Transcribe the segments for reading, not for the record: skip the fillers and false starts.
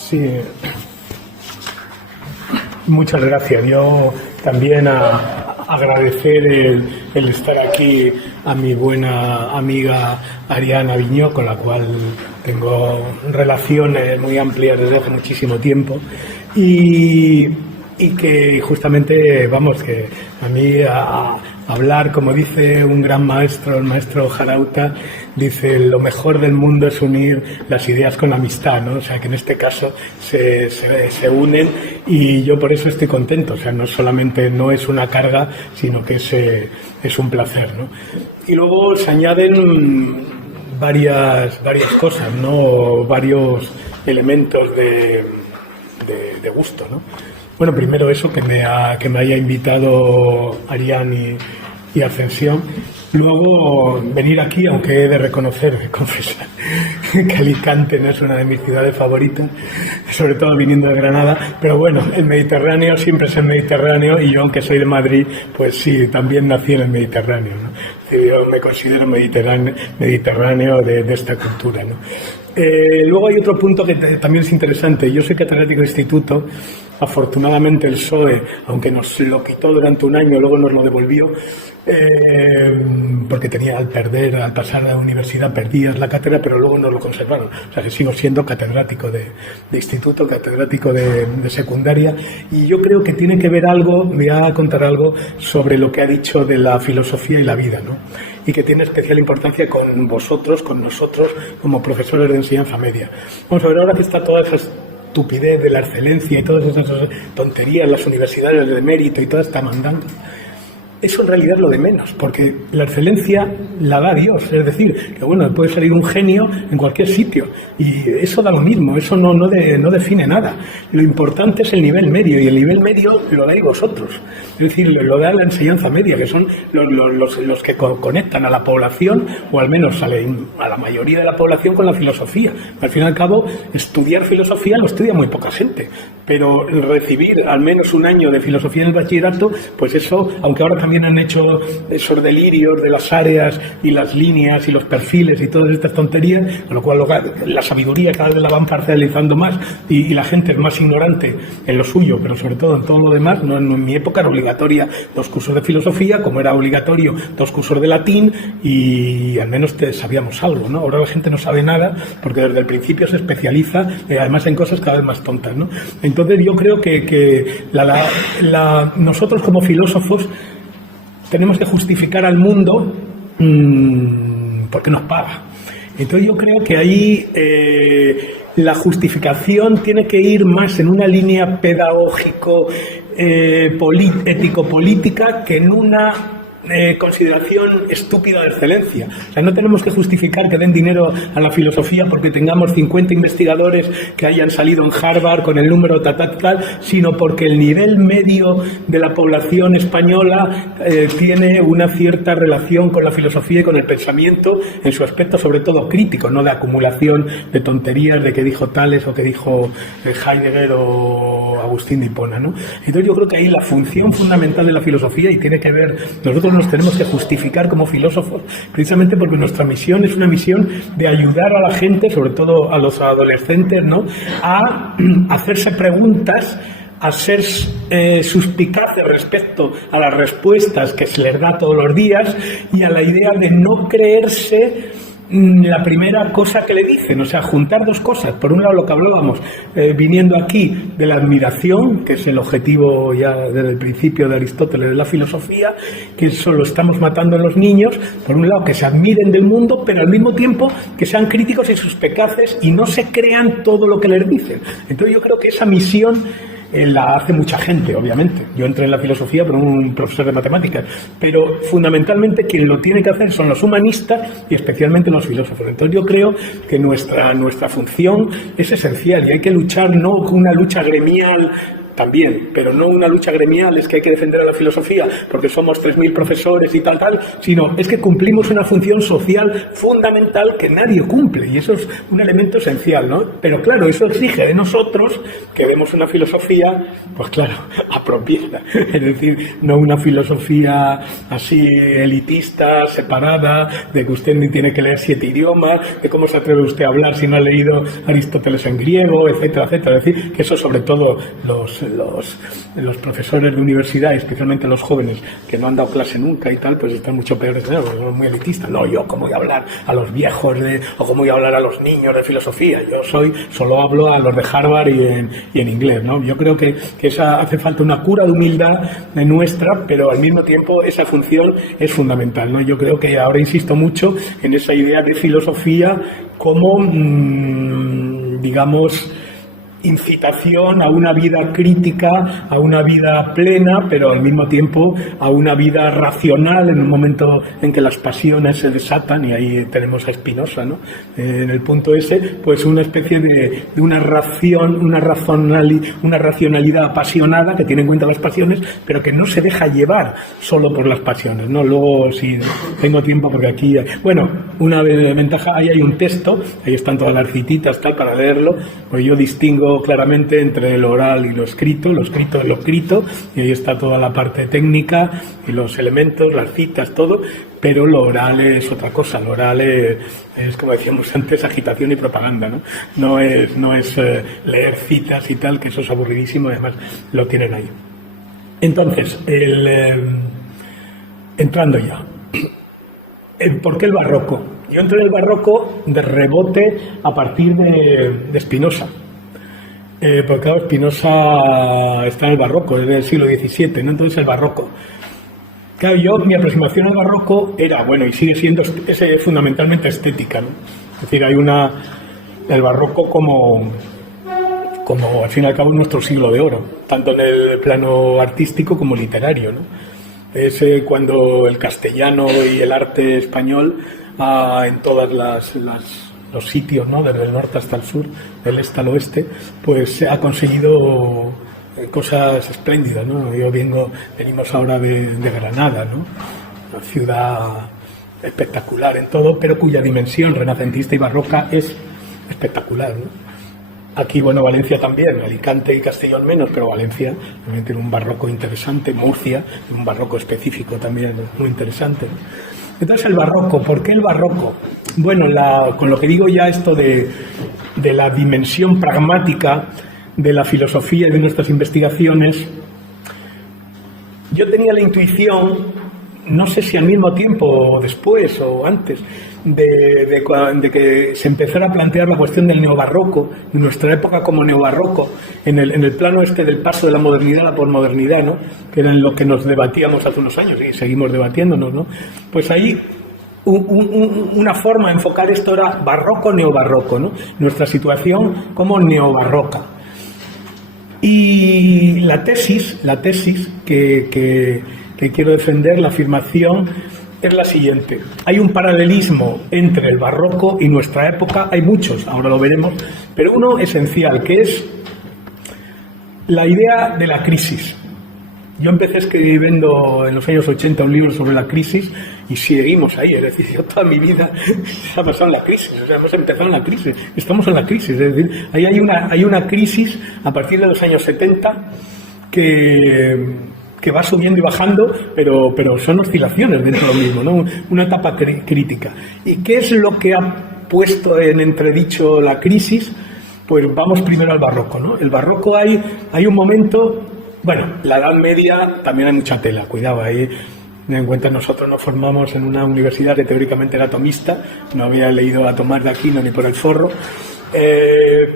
Sí, muchas gracias. Yo también agradecer el estar aquí a mi buena amiga Ariana Viñó, con la cual tengo relaciones muy amplias desde hace muchísimo tiempo y que justamente, vamos, que a mí hablar, como dice un gran maestro, el maestro Jarauta, dice: lo mejor del mundo es unir las ideas con la amistad, ¿no? O sea, que en este caso se unen, y yo por eso estoy contento. O sea, no solamente no es una carga, sino que es un placer, ¿no? Y luego se añaden varias cosas, ¿no? Varios elementos de gusto, ¿no? Bueno, primero eso, que me haya invitado Ariane y Ascensión. Luego venir aquí, aunque he de reconocer, de confesar, que Alicante no es una de mis ciudades favoritas, sobre todo viniendo de Granada, pero bueno, el Mediterráneo siempre es el Mediterráneo, y yo, aunque soy de Madrid, pues sí, también nací en el Mediterráneo, ¿no? Yo me considero mediterráneo de esta cultura, ¿no? Luego hay otro punto que también es interesante. Yo soy catedrático de instituto. Afortunadamente el PSOE, aunque nos lo quitó durante un año, luego nos lo devolvió, porque al pasar a la universidad perdías la cátedra, pero luego nos lo conservaron. O sea que sigo siendo catedrático de instituto, catedrático de secundaria, y yo creo que tiene que ver algo, me voy a contar algo sobre lo que ha dicho de la filosofía y la vida, ¿no? Y que tiene especial importancia con vosotros, con nosotros, como profesores de enseñanza media. Vamos a ver, ahora que está toda esa estupidez de la excelencia y todas esas tonterías, las universidades de mérito y toda esta mandanga, eso en realidad es lo de menos, porque la excelencia la da Dios. Es decir, que bueno, puede salir un genio en cualquier sitio, y eso da lo mismo, eso no define nada. Lo importante es el nivel medio, y el nivel medio lo dais vosotros. Es decir, lo da la enseñanza media, que son los que conectan a la población, o al menos a la mayoría de la población, con la filosofía. Al fin y al cabo, estudiar filosofía lo estudia muy poca gente, pero recibir al menos un año de filosofía en el bachillerato, pues eso, aunque ahora también han hecho esos delirios de las áreas y las líneas y los perfiles y todas estas tonterías, con lo cual la sabiduría cada vez la van parcializando más, y la gente es más ignorante en lo suyo, pero sobre todo en todo lo demás. No, en mi época era obligatoria 2 cursos de filosofía, como era obligatorio 2 cursos de latín, y al menos sabíamos algo, ¿no? Ahora la gente no sabe nada, porque desde el principio se especializa, además en cosas cada vez más tontas, ¿no? Entonces yo creo que nosotros como filósofos tenemos que justificar al mundo porque nos paga. Entonces yo creo que ahí la justificación tiene que ir más en una línea pedagógico, ético-política, que en una consideración estúpida de excelencia. O sea, no tenemos que justificar que den dinero a la filosofía porque tengamos 50 investigadores que hayan salido en Harvard con el número tal, sino porque el nivel medio de la población española tiene una cierta relación con la filosofía y con el pensamiento en su aspecto, sobre todo crítico, no de acumulación de tonterías de que dijo Tales o que dijo Heidegger o Agustín de Hipona, ¿no? Entonces yo creo que ahí la función fundamental de la filosofía, y tiene que ver, nosotros nos tenemos que justificar como filósofos, precisamente porque nuestra misión es una misión de ayudar a la gente, sobre todo a los adolescentes, ¿no?, a hacerse preguntas, a ser suspicaces respecto a las respuestas que se les da todos los días, y a la idea de no creerse la primera cosa que le dicen. O sea, juntar 2 cosas. Por un lado, lo que hablábamos viniendo aquí de la admiración, que es el objetivo ya desde el principio de Aristóteles de la filosofía, que eso lo estamos matando en los niños. Por un lado, que se admiren del mundo, pero al mismo tiempo que sean críticos y suspicaces y no se crean todo lo que les dicen. Entonces yo creo que esa misión la hace mucha gente, obviamente. Yo entré en la filosofía por un profesor de matemáticas, pero fundamentalmente quien lo tiene que hacer son los humanistas y especialmente los filósofos. Entonces yo creo que nuestra función es esencial, y hay que luchar, no con una lucha gremial también, pero no una lucha gremial, es que hay que defender a la filosofía porque somos 3.000 profesores y tal, sino es que cumplimos una función social fundamental que nadie cumple, y eso es un elemento esencial, ¿no? Pero claro, eso exige de nosotros que demos una filosofía, pues claro, apropiada, es decir, no una filosofía así elitista, separada, de que usted ni tiene que leer 7 idiomas, de cómo se atreve usted a hablar si no ha leído Aristóteles en griego, etcétera, etcétera. Es decir, que eso sobre todo los profesores de universidad, especialmente los jóvenes que no han dado clase nunca y tal, pues están mucho peores, ¿no? Son muy elitistas. No, yo cómo voy a hablar a los viejos o cómo voy a hablar a los niños de filosofía. Yo solo hablo a los de Harvard y en inglés, ¿no? Yo creo que hace falta una cura de humildad nuestra, pero al mismo tiempo esa función es fundamental, ¿no? Yo creo que ahora insisto mucho en esa idea de filosofía como, digamos, incitación a una vida crítica, a una vida plena, pero al mismo tiempo a una vida racional en un momento en que las pasiones se desatan, y ahí tenemos a Spinoza, ¿no? En el punto ese, pues una especie de una racionalidad apasionada que tiene en cuenta las pasiones, pero que no se deja llevar solo por las pasiones, ¿no? Luego, si tengo tiempo, porque aquí, bueno, una ventaja, ahí hay un texto, ahí están todas las cititas, tal, para leerlo, pues yo distingo claramente entre lo oral y lo escrito es lo escrito, y ahí está toda la parte técnica y los elementos, las citas, todo, pero lo oral es otra cosa. Lo oral es como decíamos antes, agitación y propaganda, ¿no? No es leer citas y tal, que eso es aburridísimo, además lo tienen ahí. Entonces, entrando ya, ¿por qué el barroco? Yo entré en el barroco de rebote a partir de Spinoza. Porque claro, Spinoza está en el barroco, es del siglo XVII, ¿no? Entonces el barroco. Claro, mi aproximación al barroco era, bueno, y sigue siendo fundamentalmente estética, ¿no? Es decir, hay el barroco como al fin y al cabo nuestro siglo de oro, tanto en el plano artístico como literario, ¿no? Es cuando el castellano y el arte español en todas los sitios, ¿no? Desde el norte hasta el sur, del este al oeste, pues ha conseguido cosas espléndidas, ¿no? Venimos ahora de Granada, ¿no? Una ciudad espectacular en todo, pero cuya dimensión renacentista y barroca es espectacular, ¿no? Aquí, bueno, Valencia también, Alicante y Castellón menos, pero Valencia también tiene un barroco interesante, Murcia tiene un barroco específico también muy interesante, ¿no? Entonces el barroco, ¿por qué el barroco? Bueno, con lo que digo ya esto de la dimensión pragmática de la filosofía y de nuestras investigaciones, yo tenía la intuición, no sé si al mismo tiempo o después o antes, de que se empezara a plantear la cuestión del neobarroco, de nuestra época como neobarroco, en el plano del paso de la modernidad a la posmodernidad, ¿no? Que era en lo que nos debatíamos hace unos años y seguimos debatiéndonos, ¿no? Pues ahí una forma de enfocar esto era barroco-neobarroco, ¿no? Nuestra situación como neobarroca. Y la tesis que quiero defender, la afirmación, es la siguiente. Hay un paralelismo entre el barroco y nuestra época, hay muchos, ahora lo veremos, pero uno esencial, que es la idea de la crisis. Yo empecé escribiendo en los años 80 un libro sobre la crisis y seguimos ahí, es decir, yo toda mi vida se ha pasado en la crisis, o sea, hemos empezado en la crisis, estamos en la crisis, es decir, ahí hay una crisis a partir de los años 70 que va subiendo y bajando, pero son oscilaciones dentro de lo mismo, ¿no? Una etapa crítica. ¿Y qué es lo que ha puesto en entredicho la crisis? Pues vamos primero al barroco, ¿no? El barroco hay un momento, bueno, la Edad Media también hay mucha tela, cuidado, ahí en cuenta nosotros nos formamos en una universidad que teóricamente era tomista, no había leído a Tomás de Aquino ni por el forro,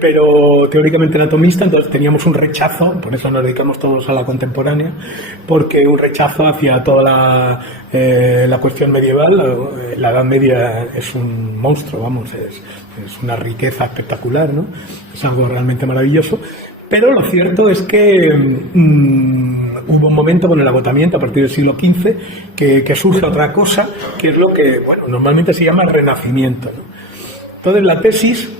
pero teóricamente anatomista, entonces teníamos un rechazo, por eso nos dedicamos todos a la contemporánea, porque un rechazo hacia toda la cuestión medieval. La Edad Media es un monstruo, vamos, es una riqueza espectacular, ¿no? Es algo realmente maravilloso, pero lo cierto es que hubo un momento con el agotamiento a partir del siglo XV que surge otra cosa, que es lo que, bueno, normalmente se llama el Renacimiento, ¿no? Entonces la tesis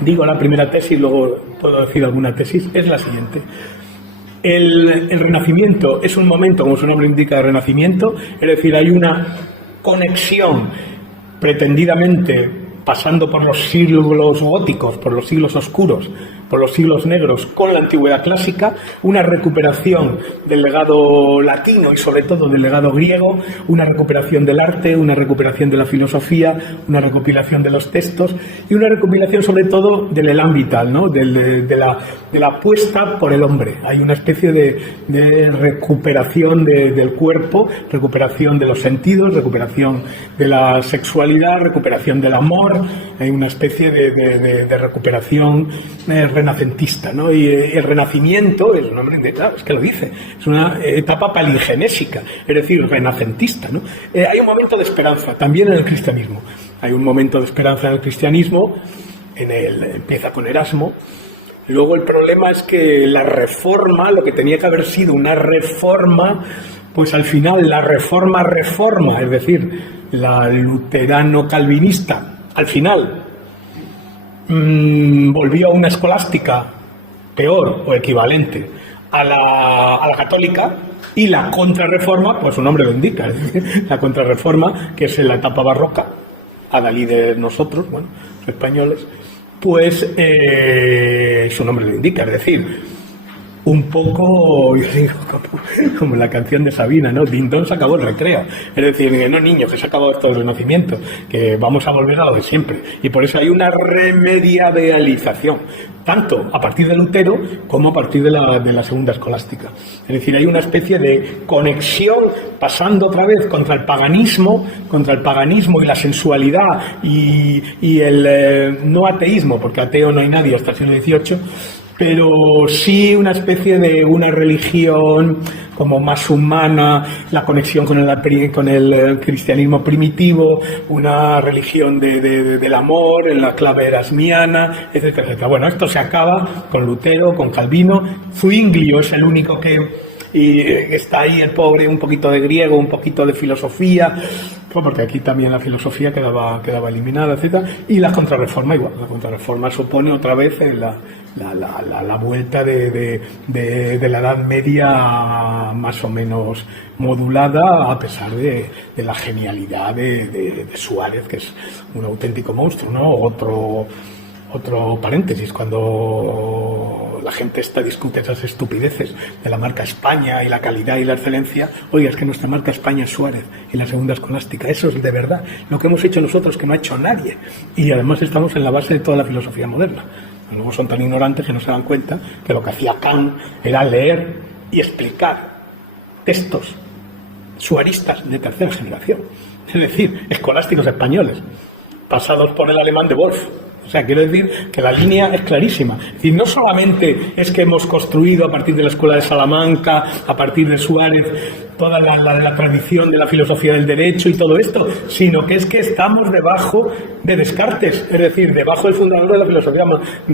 digo la primera tesis, luego puedo decir alguna tesis, es la siguiente. El Renacimiento es un momento, como su nombre indica, de renacimiento, es decir, hay una conexión pretendidamente pasando por los siglos góticos, por los siglos oscuros, por los siglos negros, con la antigüedad clásica, una recuperación del legado latino y sobre todo del legado griego, una recuperación del arte, una recuperación de la filosofía, una recopilación de los textos y una recopilación sobre todo del elan vital, ¿no? de la apuesta por el hombre. Hay una especie de recuperación del cuerpo, recuperación de los sentidos, recuperación de la sexualidad, recuperación del amor, hay una especie de recuperación renacentista, ¿no? Y el Renacimiento, el nombre, claro, es que lo dice, es una etapa palingenésica, es decir, renacentista, ¿no? Hay un momento de esperanza, también en el cristianismo. Hay un momento de esperanza en el cristianismo, empieza con Erasmo. Luego el problema es que la reforma, lo que tenía que haber sido una reforma, pues al final la reforma, es decir, la luterano-calvinista, al final volvió a una escolástica peor o equivalente a la católica, y la contrarreforma, pues su nombre lo indica, es decir, la contrarreforma, que es en la etapa barroca, adalid de nosotros, bueno, los españoles, pues su nombre lo indica, es decir, un poco, yo digo, como la canción de Sabina, ¿no? Dindón se acabó el recreo. Es decir, no, niños, que se ha acabado esto del Renacimiento, que vamos a volver a lo de siempre. Y por eso hay una remedialización, tanto a partir de Lutero como a partir de la segunda escolástica. Es decir, hay una especie de conexión pasando otra vez contra el paganismo y la sensualidad y el no ateísmo, porque ateo no hay nadie hasta el siglo XVIII, pero sí una especie de una religión como más humana, la conexión con el cristianismo primitivo, una religión del amor en la clave erasmiana, etcétera, etcétera. Bueno, esto se acaba con Lutero, con Calvino. Zuinglio es el único que está ahí, el pobre, un poquito de griego, un poquito de filosofía, porque aquí también la filosofía quedaba eliminada, etcétera. Y la contrarreforma igual. La contrarreforma supone otra vez la vuelta de la Edad Media más o menos modulada, a pesar de la genialidad de Suárez, que es un auténtico monstruo, ¿no? Otro paréntesis, cuando la gente discute esas estupideces de la marca España y la calidad y la excelencia, oiga, es que nuestra marca España es Suárez y la segunda escolástica. Eso es de verdad lo que hemos hecho nosotros, que no ha hecho nadie, y además estamos en la base de toda la filosofía moderna. Luego son tan ignorantes que no se dan cuenta que lo que hacía Kant era leer y explicar textos suaristas de tercera generación, es decir, escolásticos españoles, pasados por el alemán de Wolff. O sea, quiero decir que la línea es clarísima. Es decir, no solamente es que hemos construido a partir de la Escuela de Salamanca, a partir de Suárez, toda la tradición de la filosofía del derecho y todo esto, sino que es que estamos debajo de Descartes, es decir, debajo del fundador de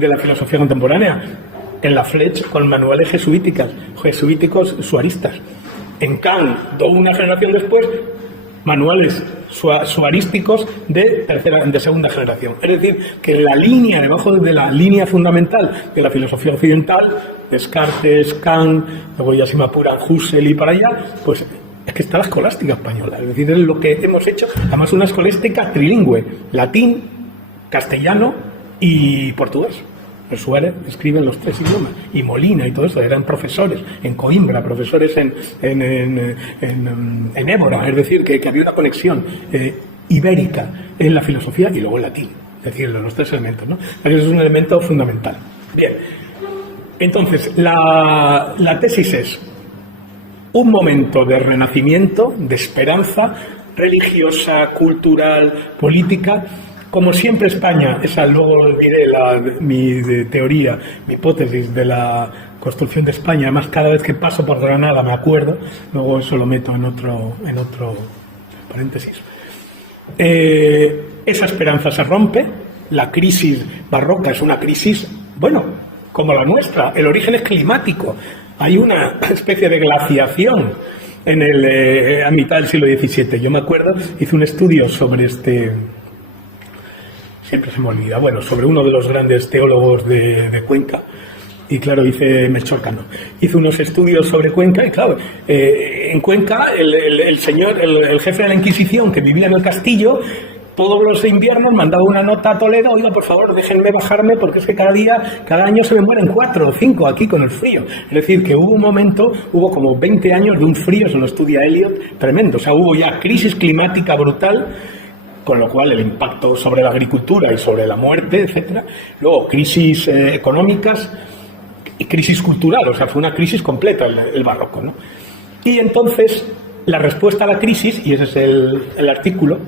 la filosofía contemporánea, en la Fletch, con manuales jesuíticos suaristas. En Kant, una generación después, manuales suarísticos de segunda generación. Es decir, que la línea, debajo de la línea fundamental de la filosofía occidental, Descartes, Kant, luego ya se me apuran Husserl y para allá, pues es que está la escolástica española. Es decir, es lo que hemos hecho, además una escolástica trilingüe, latín, castellano y portugués. El Suárez escribe en los tres idiomas, y Molina y todo eso eran profesores en Coimbra, profesores en Évora, es decir, que había una conexión ibérica en la filosofía y luego en latín, es decir, los tres elementos, ¿no? Eso es un elemento fundamental. Bien, entonces la tesis es un momento de renacimiento, de esperanza religiosa, cultural, política. Como siempre España, luego diré mi teoría, mi hipótesis de la construcción de España, además cada vez que paso por Granada me acuerdo, luego eso lo meto en otro paréntesis. Esa esperanza se rompe, la crisis barroca es una crisis, bueno, como la nuestra, el origen es climático, hay una especie de glaciación a mitad del siglo XVII. Yo me acuerdo, hice un estudio sobre siempre se me olvida, bueno, sobre uno de los grandes teólogos de Cuenca. Y claro, Melchor Cano hizo unos estudios sobre Cuenca y claro, en Cuenca el señor, el jefe de la Inquisición que vivía en el castillo, todos los inviernos mandaba una nota a Toledo: oiga, por favor, déjenme bajarme porque es que cada año se me mueren 4 o 5 aquí con el frío. Es decir, que hubo como 20 años de un frío, eso lo estudia Eliot, tremendo. O sea, hubo ya crisis climática brutal, con lo cual el impacto sobre la agricultura y sobre la muerte, etcétera. Luego, crisis económicas y crisis cultural, o sea, fue una crisis completa el barroco, ¿no? Y entonces, la respuesta a la crisis, y ese es el artículo,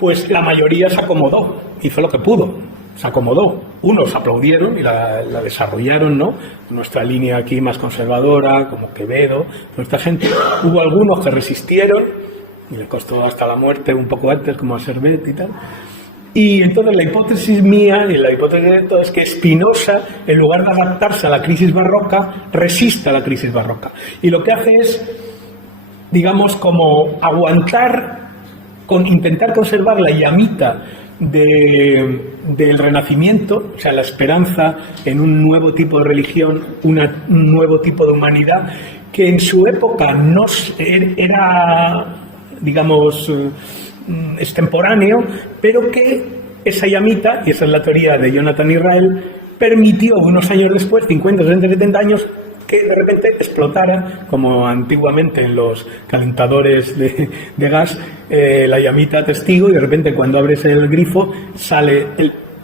pues la mayoría se acomodó, hizo lo que pudo, se acomodó. Unos aplaudieron y la desarrollaron, ¿no? Nuestra línea aquí más conservadora, como Quevedo, toda esta gente. Hubo algunos que resistieron, y le costó hasta la muerte un poco antes, como a Servet y tal. Y entonces la hipótesis mía y la hipótesis de todo es que Spinoza, en lugar de adaptarse a la crisis barroca, resiste a la crisis barroca. Y lo que hace es, digamos, como aguantar, intentar conservar la llamita del Renacimiento, o sea, la esperanza en un nuevo tipo de religión, un nuevo tipo de humanidad, que en su época no era, digamos, extemporáneo, pero que esa llamita, y esa es la teoría de Jonathan Israel, permitió unos años después, 50, 60, 70 años, que de repente explotara, como antiguamente en los calentadores de gas, la llamita testigo, y de repente cuando abres el grifo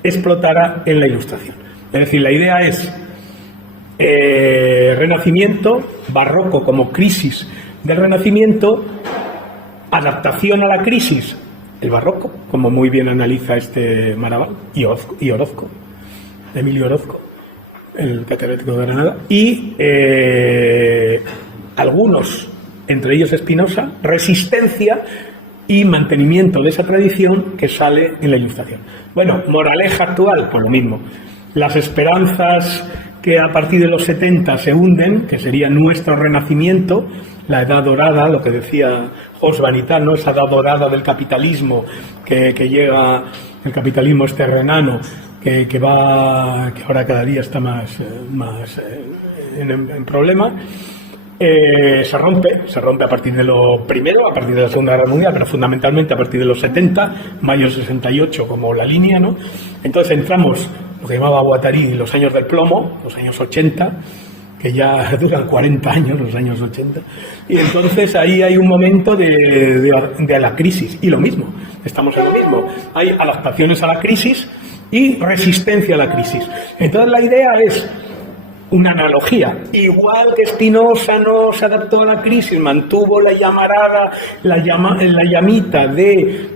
explotara en la Ilustración. Es decir, la idea es Renacimiento, barroco como crisis del Renacimiento, adaptación a la crisis, el barroco, como muy bien analiza este Maraval, y Orozco, Emilio Orozco, el catedrático de Granada, y algunos, entre ellos Spinoza, resistencia y mantenimiento de esa tradición que sale en la Ilustración. Bueno, moraleja actual, pues lo mismo. Las esperanzas que a partir de los 70 se hunden, que sería nuestro renacimiento, la edad dorada, lo que decía Jos Vanitas, ¿no? Esa edad dorada del capitalismo que llega, el capitalismo es terrenano, que ahora cada día está más en problema, se rompe a partir de lo primero, a partir de la Segunda Guerra Mundial, pero fundamentalmente a partir de los 70, mayo 68 como la línea, ¿no? Entonces entramos, lo que llamaba Guattari, los años del plomo, los años 80, que ya duran 40 años, los años 80, y entonces ahí hay un momento de la crisis, y lo mismo, estamos en lo mismo, hay adaptaciones a la crisis y resistencia a la crisis. Entonces la idea es una analogía. Igual que Spinoza no se adaptó a la crisis, mantuvo la llamarada, la llamita de,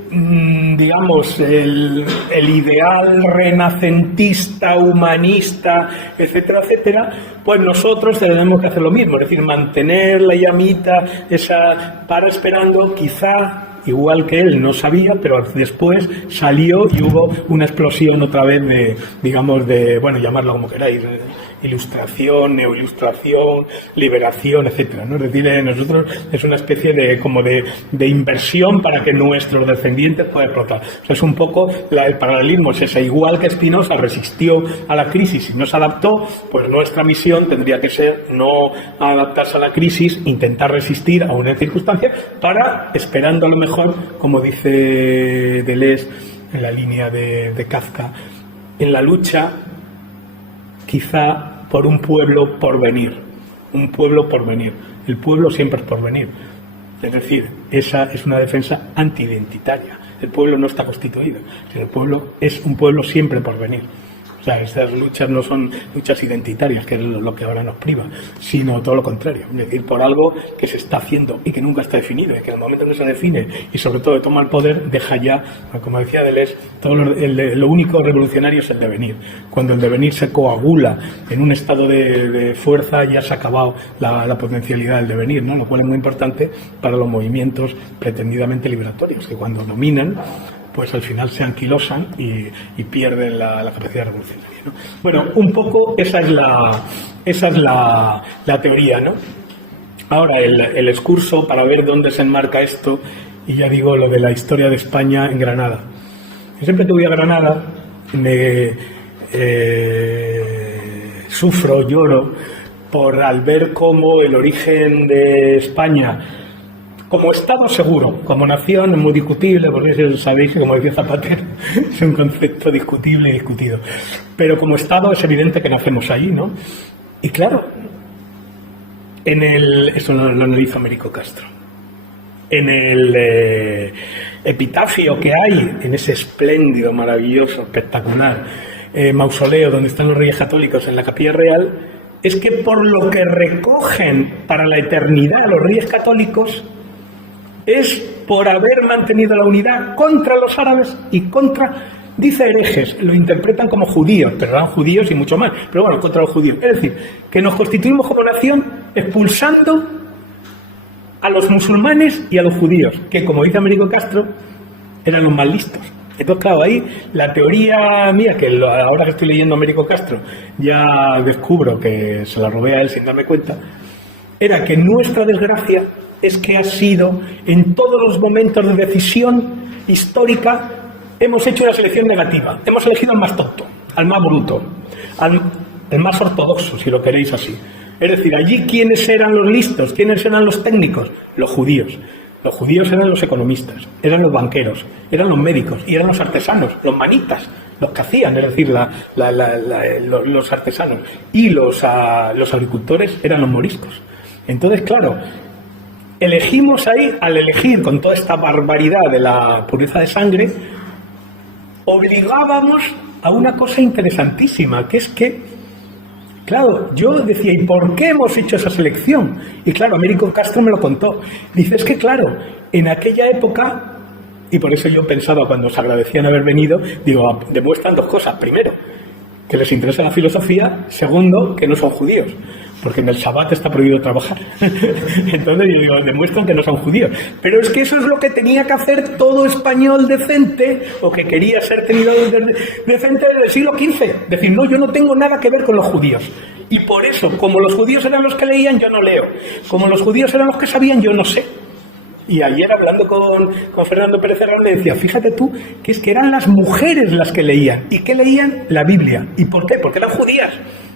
digamos, el ideal renacentista, humanista, etcétera, etcétera, pues nosotros tenemos que hacer lo mismo, es decir, mantener la llamita esa para esperando, quizá, igual que él no sabía, pero después salió y hubo una explosión otra vez de, digamos, bueno, llamarlo como queráis, ilustración, neoilustración, liberación, etcétera, ¿no? Es decir, nosotros es una especie de inversión para que nuestros descendientes puedan explotar. O sea, es un poco, el paralelismo es ese, igual que Spinoza resistió a la crisis y no se adaptó, pues nuestra misión tendría que ser no adaptarse a la crisis, intentar resistir a una circunstancia para, esperando a lo mejor, como dice Deleuze en la línea de Kafka, en la lucha quizá por un pueblo por venir, un pueblo por venir. El pueblo siempre es por venir. Es decir, esa es una defensa antiidentitaria. El pueblo no está constituido, sino el pueblo es un pueblo siempre por venir. O sea, estas luchas no son luchas identitarias, que es lo que ahora nos priva, sino todo lo contrario. Es decir, por algo que se está haciendo y que nunca está definido, y que en el momento que se define y sobre todo toma el poder, deja ya, como decía Deleuze, lo único revolucionario es el devenir. Cuando el devenir se coagula en un estado de fuerza, ya se ha acabado la potencialidad del devenir, ¿no? Lo cual es muy importante para los movimientos pretendidamente liberatorios, que cuando dominan, pues al final se anquilosan y pierden la capacidad revolucionaria, ¿no? Bueno, un poco esa es la teoría, ¿no? Ahora, el excurso para ver dónde se enmarca esto, y ya digo lo de la historia de España en Granada. Yo siempre que voy a Granada me sufro, lloro al ver cómo el origen de España como Estado seguro, como nación es muy discutible, porque sabéis que, como decía Zapatero, es un concepto discutible y discutido. Pero como Estado es evidente que nacemos allí, ¿no? Y claro, eso lo analiza Américo Castro. En el epitafio que hay, en ese espléndido, maravilloso, espectacular mausoleo donde están los reyes católicos en la Capilla Real, es que por lo que recogen para la eternidad los reyes católicos es por haber mantenido la unidad contra los árabes y contra, dice herejes, lo interpretan como judíos, pero eran judíos y mucho más, pero bueno, contra los judíos. Es decir, que nos constituimos como nación expulsando a los musulmanes y a los judíos, que como dice Américo Castro, eran los más listos. Entonces, claro, ahí la teoría mía, que ahora que estoy leyendo a Américo Castro, ya descubro que se la robé a él sin darme cuenta, era que nuestra desgracia es que ha sido, en todos los momentos de decisión histórica, hemos hecho una selección negativa. Hemos elegido al más tonto, al más bruto, al más ortodoxo, si lo queréis así. Es decir, allí, ¿quiénes eran los listos? ¿Quiénes eran los técnicos? Los judíos. Los judíos eran los economistas, eran los banqueros, eran los médicos y eran los artesanos, los manitas, los que hacían, es decir, los artesanos. Y los agricultores eran los moriscos. Entonces, claro, elegimos ahí, al elegir con toda esta barbaridad de la pureza de sangre, obligábamos a una cosa interesantísima, que es que, claro, yo decía, ¿y por qué hemos hecho esa selección? Y claro, Américo Castro me lo contó. Dice, es que claro, en aquella época, y por eso yo pensaba cuando os agradecían haber venido, digo, demuestran dos cosas. Primero, que les interesa la filosofía. Segundo, que no son judíos, porque en el Shabbat está prohibido trabajar. Entonces yo digo, demuestran que no son judíos. Pero es que eso es lo que tenía que hacer todo español decente, o que quería ser tenido decente desde el siglo XV. Decir, no, yo no tengo nada que ver con los judíos. Y por eso, como los judíos eran los que leían, yo no leo. Como los judíos eran los que sabían, yo no sé. Y ayer, hablando con Fernando Pérez Herrán, le decía, fíjate tú, que es que eran las mujeres las que leían. ¿Y qué leían? La Biblia. ¿Y por qué? Porque eran judías.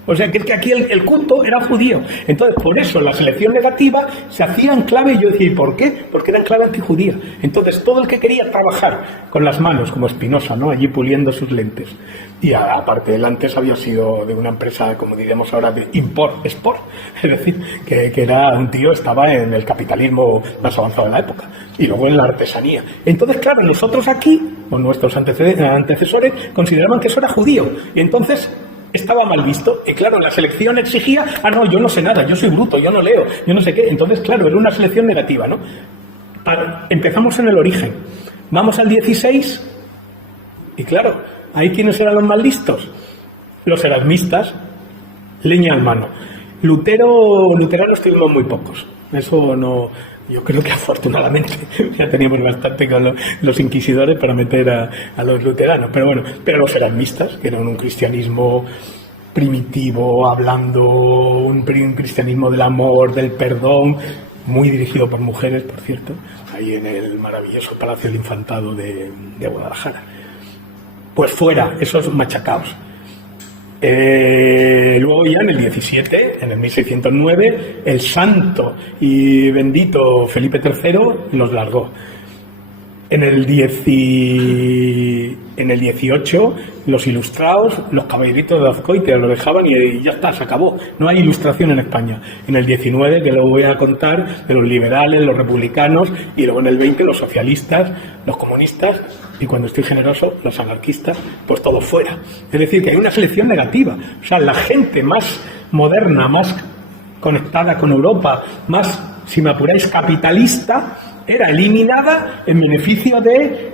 O sea, que es que aquí el culto era judío. Entonces, por eso la selección negativa se hacía en clave, y yo decía, ¿y por qué? Porque era en clave antijudía. Entonces, todo el que quería trabajar con las manos, como Spinoza, ¿no?, allí puliendo sus lentes. Y aparte, él antes había sido de una empresa, como diríamos ahora, de import-export. Es decir, que era un tío, estaba en el capitalismo más avanzado de la época. Y luego en la artesanía. Entonces, claro, nosotros aquí, o nuestros antecesores, consideraban que eso era judío. Y entonces estaba mal visto. Y claro, la selección exigía, no, yo no sé nada, yo soy bruto, yo no leo, yo no sé qué. Entonces, claro, era una selección negativa, ¿no? Empezamos en el origen. Vamos al 16 y claro, ¿ahí quiénes eran los más listos? Los erasmistas, leña en mano. Luteranos tuvimos muy pocos. Eso no... Yo creo que afortunadamente ya teníamos bastante con los inquisidores para meter a los luteranos. Pero bueno, pero los erasmistas, que eran un cristianismo primitivo, hablando, un cristianismo del amor, del perdón, muy dirigido por mujeres, por cierto, ahí en el maravilloso Palacio del Infantado de Guadalajara. Pues fuera, esos machacaos. Luego ya en el 17, en el 1609, el santo y bendito Felipe III los largó. En el 18, los ilustrados, los caballeritos de Azcoitia lo dejaban y ya está, se acabó. No hay ilustración en España. En el 19, que lo voy a contar, de los liberales, los republicanos, y luego en el 20, los socialistas, los comunistas, y cuando estoy generoso, los anarquistas, pues todos fuera. Es decir, que hay una selección negativa. O sea, la gente más moderna, más conectada con Europa, más, si me apuráis, capitalista, era eliminada en beneficio de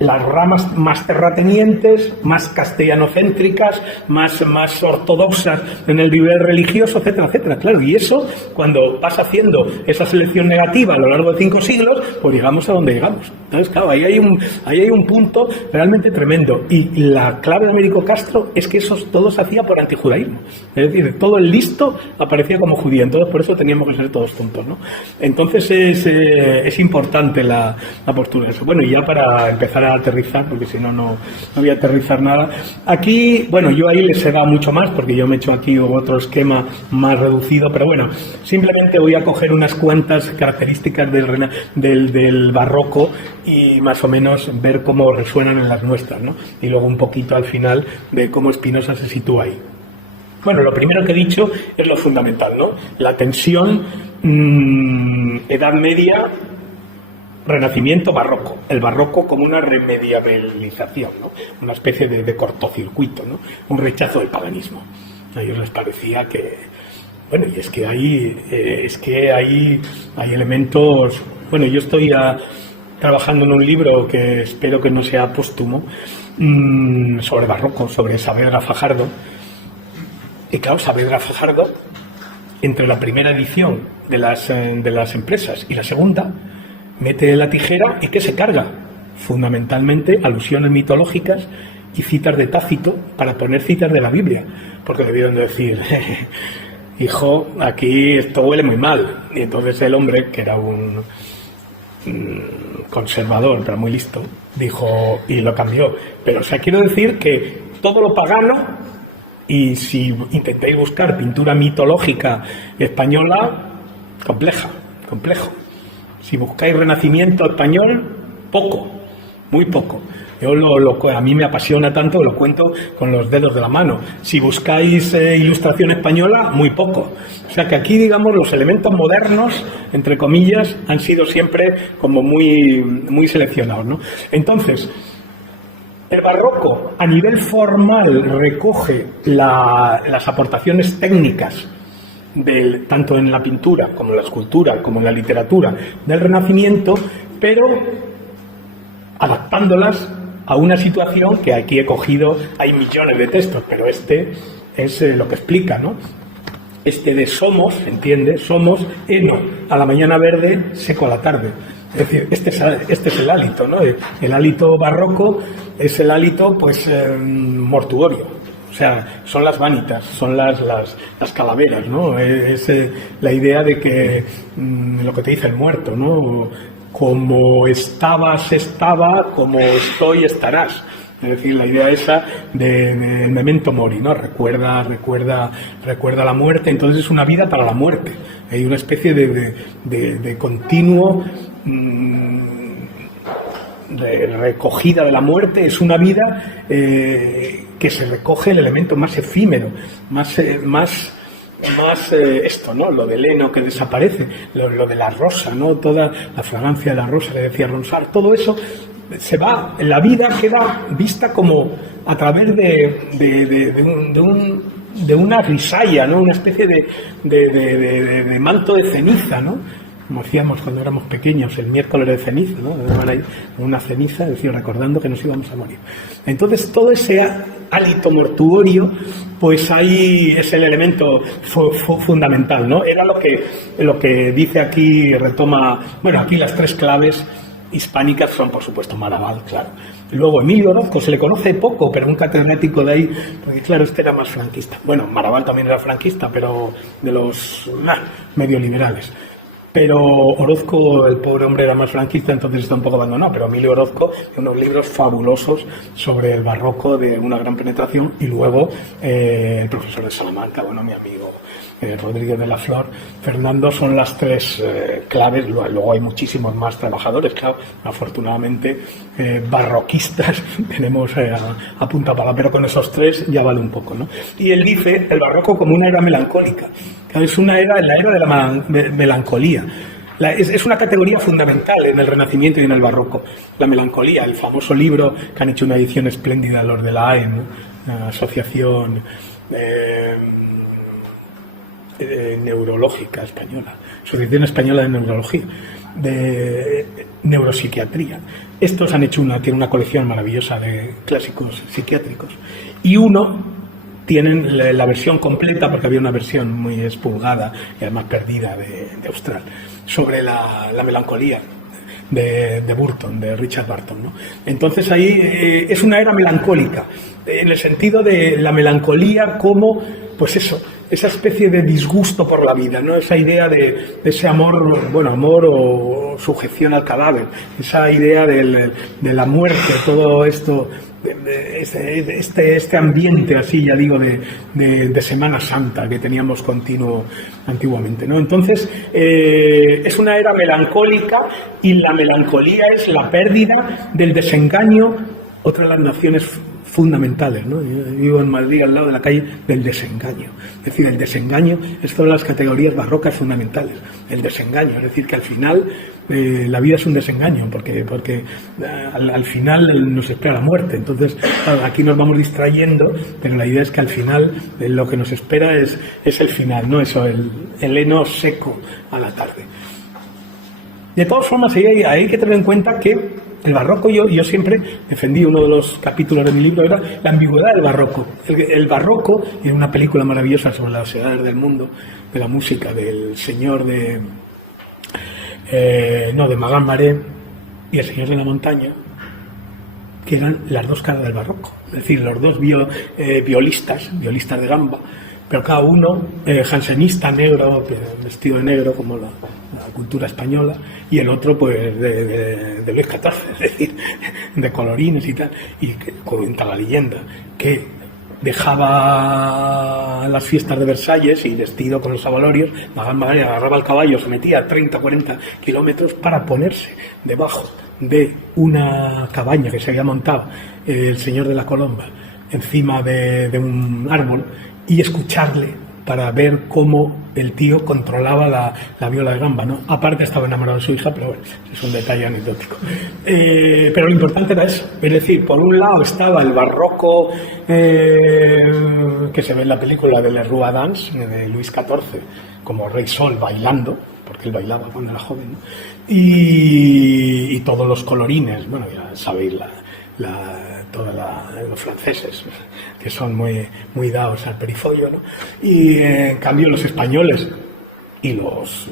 las ramas más terratenientes, más castellanocéntricas, más ortodoxas en el nivel religioso, etcétera, etcétera. Claro, y eso, cuando vas haciendo esa selección negativa a lo largo de 5 siglos, pues llegamos a donde llegamos. Entonces, claro, ahí hay un punto realmente tremendo. Y la clave de Américo Castro es que eso todo se hacía por antijudaísmo. Es decir, todo el listo aparecía como judío. Entonces, por eso teníamos que ser todos tontos, ¿no? Entonces, es importante la postura de eso. Bueno, y ya para empezar a aterrizar, porque si no, no voy a aterrizar nada. Aquí, bueno, yo ahí les he dado mucho más, porque yo me he hecho aquí otro esquema más reducido, pero bueno, simplemente voy a coger unas cuantas características del barroco y más o menos ver cómo resuenan en las nuestras, ¿no? Y luego un poquito al final de cómo Spinoza se sitúa ahí. Bueno, lo primero que he dicho es lo fundamental, ¿no? La tensión, Edad Media, Renacimiento, Barroco. El Barroco como una remediabilización, ¿no? Una especie de cortocircuito, ¿no? Un rechazo del paganismo. A ellos les parecía que... Bueno, y es que hay elementos... Bueno, yo estoy trabajando en un libro que espero que no sea póstumo, sobre Barroco, sobre Saavedra Fajardo. Y claro, Saavedra Fajardo, entre la primera edición de las empresas y la segunda, mete la tijera y ¿qué se carga? Fundamentalmente alusiones mitológicas y citas de Tácito para poner citas de la Biblia, porque debieron de decir, hijo, aquí esto huele muy mal. Y entonces el hombre, que era un conservador, pero muy listo, dijo, y lo cambió. Pero o sea, quiero decir que todo lo pagano, y si intentáis buscar pintura mitológica española, complejo. Si buscáis Renacimiento español, poco, muy poco. Yo a mí me apasiona tanto que lo cuento con los dedos de la mano. Si buscáis ilustración española, muy poco. O sea que aquí, digamos, los elementos modernos, entre comillas, han sido siempre como muy seleccionados, ¿no? Entonces, el barroco, a nivel formal, recoge las aportaciones técnicas tanto en la pintura, como en la escultura, como en la literatura del Renacimiento, pero adaptándolas a una situación que aquí he cogido. Hay millones de textos, pero este es lo que explica, ¿no? Este de somos, ¿entiendes? Somos heno a la mañana verde, seco a la tarde. Es decir, este es el hálito, ¿no? El hálito barroco es el hálito, pues, mortuorio. O sea, son las vanitas, son las calaveras, ¿no? Es la idea de que lo que te dice el muerto, ¿no? Como estabas, estaba, como estoy, estarás. Es decir, la idea esa del memento mori, ¿no? Recuerda la muerte. Entonces es una vida para la muerte. Hay una especie de continuo de recogida de la muerte. Es una vida que se recoge el elemento más efímero, más esto, ¿no? Lo del heno que desaparece, lo de la rosa, ¿no? Toda la fragancia de la rosa que decía Ronsard, todo eso se va, la vida queda vista como a través de una risalla, ¿no? Una especie de manto de ceniza, ¿no? Como hacíamos cuando éramos pequeños, el miércoles de ceniza, ¿no? Una ceniza, es decir, recordando que nos íbamos a morir. Entonces, todo ese hálito mortuorio, pues ahí es el elemento fundamental, ¿no? Era lo que dice aquí, retoma, bueno, aquí las tres claves hispánicas son, por supuesto, Maraval, claro. Luego Emilio Orozco, se le conoce poco, pero un catedrático de ahí, porque claro, este era más franquista. Bueno, Maraval también era franquista, pero de los medio liberales. Pero Orozco, el pobre hombre, era más franquista, entonces está un poco abandonado. Pero Emilio Orozco tiene unos libros fabulosos sobre el barroco de una gran penetración. Y luego el profesor de Salamanca, bueno, mi amigo Rodríguez de la Flor, Fernando, son las tres claves. Luego hay muchísimos más trabajadores, claro, afortunadamente barroquistas tenemos a punta pala, pero con esos tres ya vale un poco, ¿no? Y él dice el barroco como una era melancólica. Es una era, la era de la melancolía. Es una categoría fundamental en el Renacimiento y en el Barroco. La melancolía, el famoso libro que han hecho una edición espléndida los de la AEM, ¿no? La Asociación Neurológica Española, Asociación Española de Neurología, de Neuropsiquiatría. Estos han hecho tienen una colección maravillosa de clásicos psiquiátricos. Y tienen la versión completa, porque había una versión muy expurgada y además perdida de Austral, sobre la melancolía de Burton, de Richard Burton, ¿no? Entonces ahí es una era melancólica. en el sentido de la melancolía como, pues eso, esa especie de disgusto por la vida, ¿no? Esa idea de ese amor, bueno, amor o sujeción al cadáver, esa idea de la muerte, todo esto, este ambiente así, ya digo, de Semana Santa que teníamos continuo antiguamente, ¿no? Entonces, es una era melancólica, y la melancolía es la pérdida del desengaño, otra de las nociones fundamentales, ¿no? Yo vivo en Madrid, al lado de la calle del desengaño. Es decir, el desengaño es todas las categorías barrocas fundamentales. El desengaño, es decir, que al final la vida es un desengaño, porque al final nos espera la muerte. Entonces, claro, aquí nos vamos distrayendo, pero la idea es que al final lo que nos espera es el final, ¿no? Eso, el heno seco a la tarde. De todas formas, hay que tener en cuenta que el barroco, yo siempre defendí, uno de los capítulos de mi libro era la ambigüedad del barroco. El barroco, en una película maravillosa sobre las edades del mundo, de la música, del señor de Magan Maré y el señor de la montaña, que eran las dos caras del barroco. Es decir, los dos violistas de gamba, pero cada uno jansenista, negro, vestido de negro como la cultura española, y el otro pues de Luis XIV, es decir, de colorines y tal, y que cuenta la leyenda que dejaba las fiestas de Versalles y vestido con los abalorios, Magan Maré agarraba el caballo, se metía a 30-40 kilómetros para ponerse debajo de una cabaña que se había montado el señor de la Colomba encima de un árbol, y escucharle para ver cómo el tío controlaba la viola de gamba, ¿no? Aparte estaba enamorado de su hija, pero bueno, es un detalle anecdótico. Pero lo importante era eso, es decir, por un lado estaba el barroco que se ve en la película de Le Roi Dance, de Luis XIV, como Rey Sol bailando, porque él bailaba cuando era joven, ¿no? Y todos los colorines, bueno, ya sabéis los franceses, que son muy dados al perifollo, ¿no? Y en cambio los españoles y los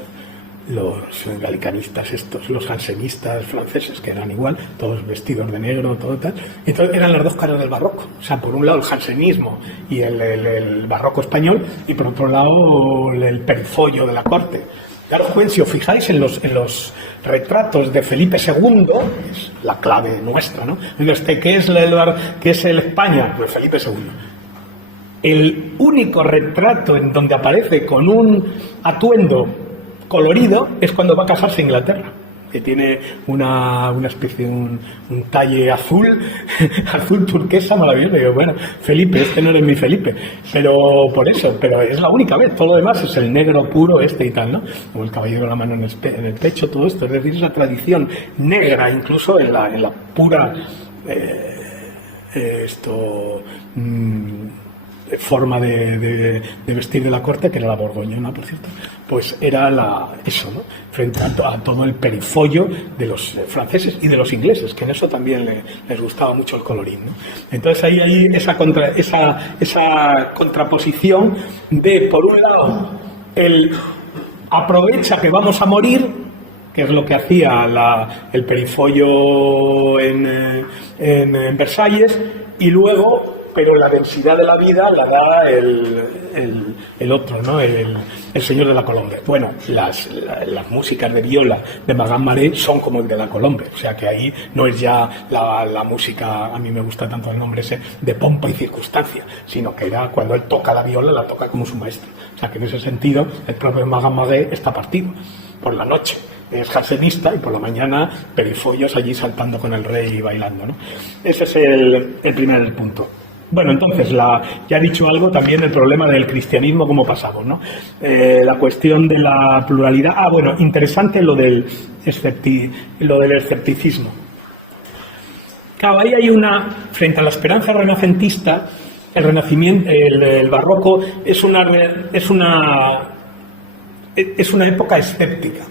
galicanistas estos, los jansenistas franceses, que eran igual, todos vestidos de negro, todo tal. Entonces eran las dos caras del barroco. O sea, por un lado el jansenismo y el barroco español, y por otro lado el perifollo de la corte. Daros cuenta, si os fijáis en los retratos de Felipe II, es la clave nuestra, ¿no? ¿Qué es el España? Pues Felipe II. El único retrato en donde aparece con un atuendo colorido es cuando va a casarse a Inglaterra, que tiene una especie de un talle azul turquesa maravilloso. Y digo, bueno, Felipe, no eres mi Felipe, pero por eso, pero es la única vez. Todo lo demás es el negro puro y tal, ¿no? Como el caballero con la mano en el pecho, todo esto, es decir, es la tradición negra, incluso en la pura forma de vestir de la corte, que era la borgoñona, por cierto, pues era eso, ¿no? Frente a todo el perifollo de los franceses y de los ingleses, que en eso también les gustaba mucho el colorín, ¿no? Entonces ahí hay esa contraposición de, por un lado, el aprovecha que vamos a morir, que es lo que hacía el perifollo en Versalles, y luego, pero la densidad de la vida la da el otro, ¿no? El señor de la Colombe. Bueno, las músicas de viola de Magan Maré son como el de la Colombe, o sea que ahí no es ya la música, a mí me gusta tanto el nombre ese, de pompa y circunstancia, sino que era cuando él toca la viola, la toca como su maestro. O sea que en ese sentido el propio Magan Maré está partido. Por la noche es jansenista y por la mañana perifollos allí saltando con el rey y bailando, ¿no? Ese es el primer punto. Bueno, entonces, ya he dicho algo también del problema del cristianismo, como pasamos, ¿no? La cuestión de la pluralidad. Bueno, interesante lo del escepticismo. Claro, ahí hay frente a la esperanza renacentista, el renacimiento, el barroco es una época escéptica.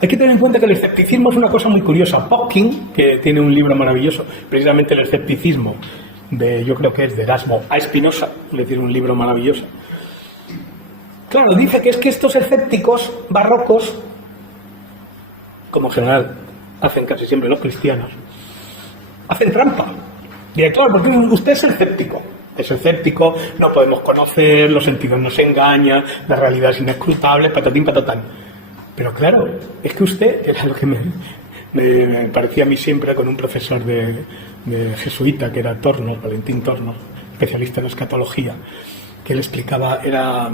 Hay que tener en cuenta que el escepticismo es una cosa muy curiosa. Popkin, que tiene un libro maravilloso, precisamente el escepticismo, yo creo que es de Erasmo a Spinoza, es decir, un libro maravilloso. Claro, dice que es que estos escépticos barrocos, como en general hacen casi siempre los cristianos, hacen trampa. Y claro, porque usted es escéptico. Es escéptico, no podemos conocer, los sentidos nos engañan, la realidad es inescrutable, patatín, patatán. Pero claro, es que usted, era lo que me parecía a mí siempre con un profesor de jesuita, que era Tornos, Valentín Tornos, especialista en escatología, que él explicaba, era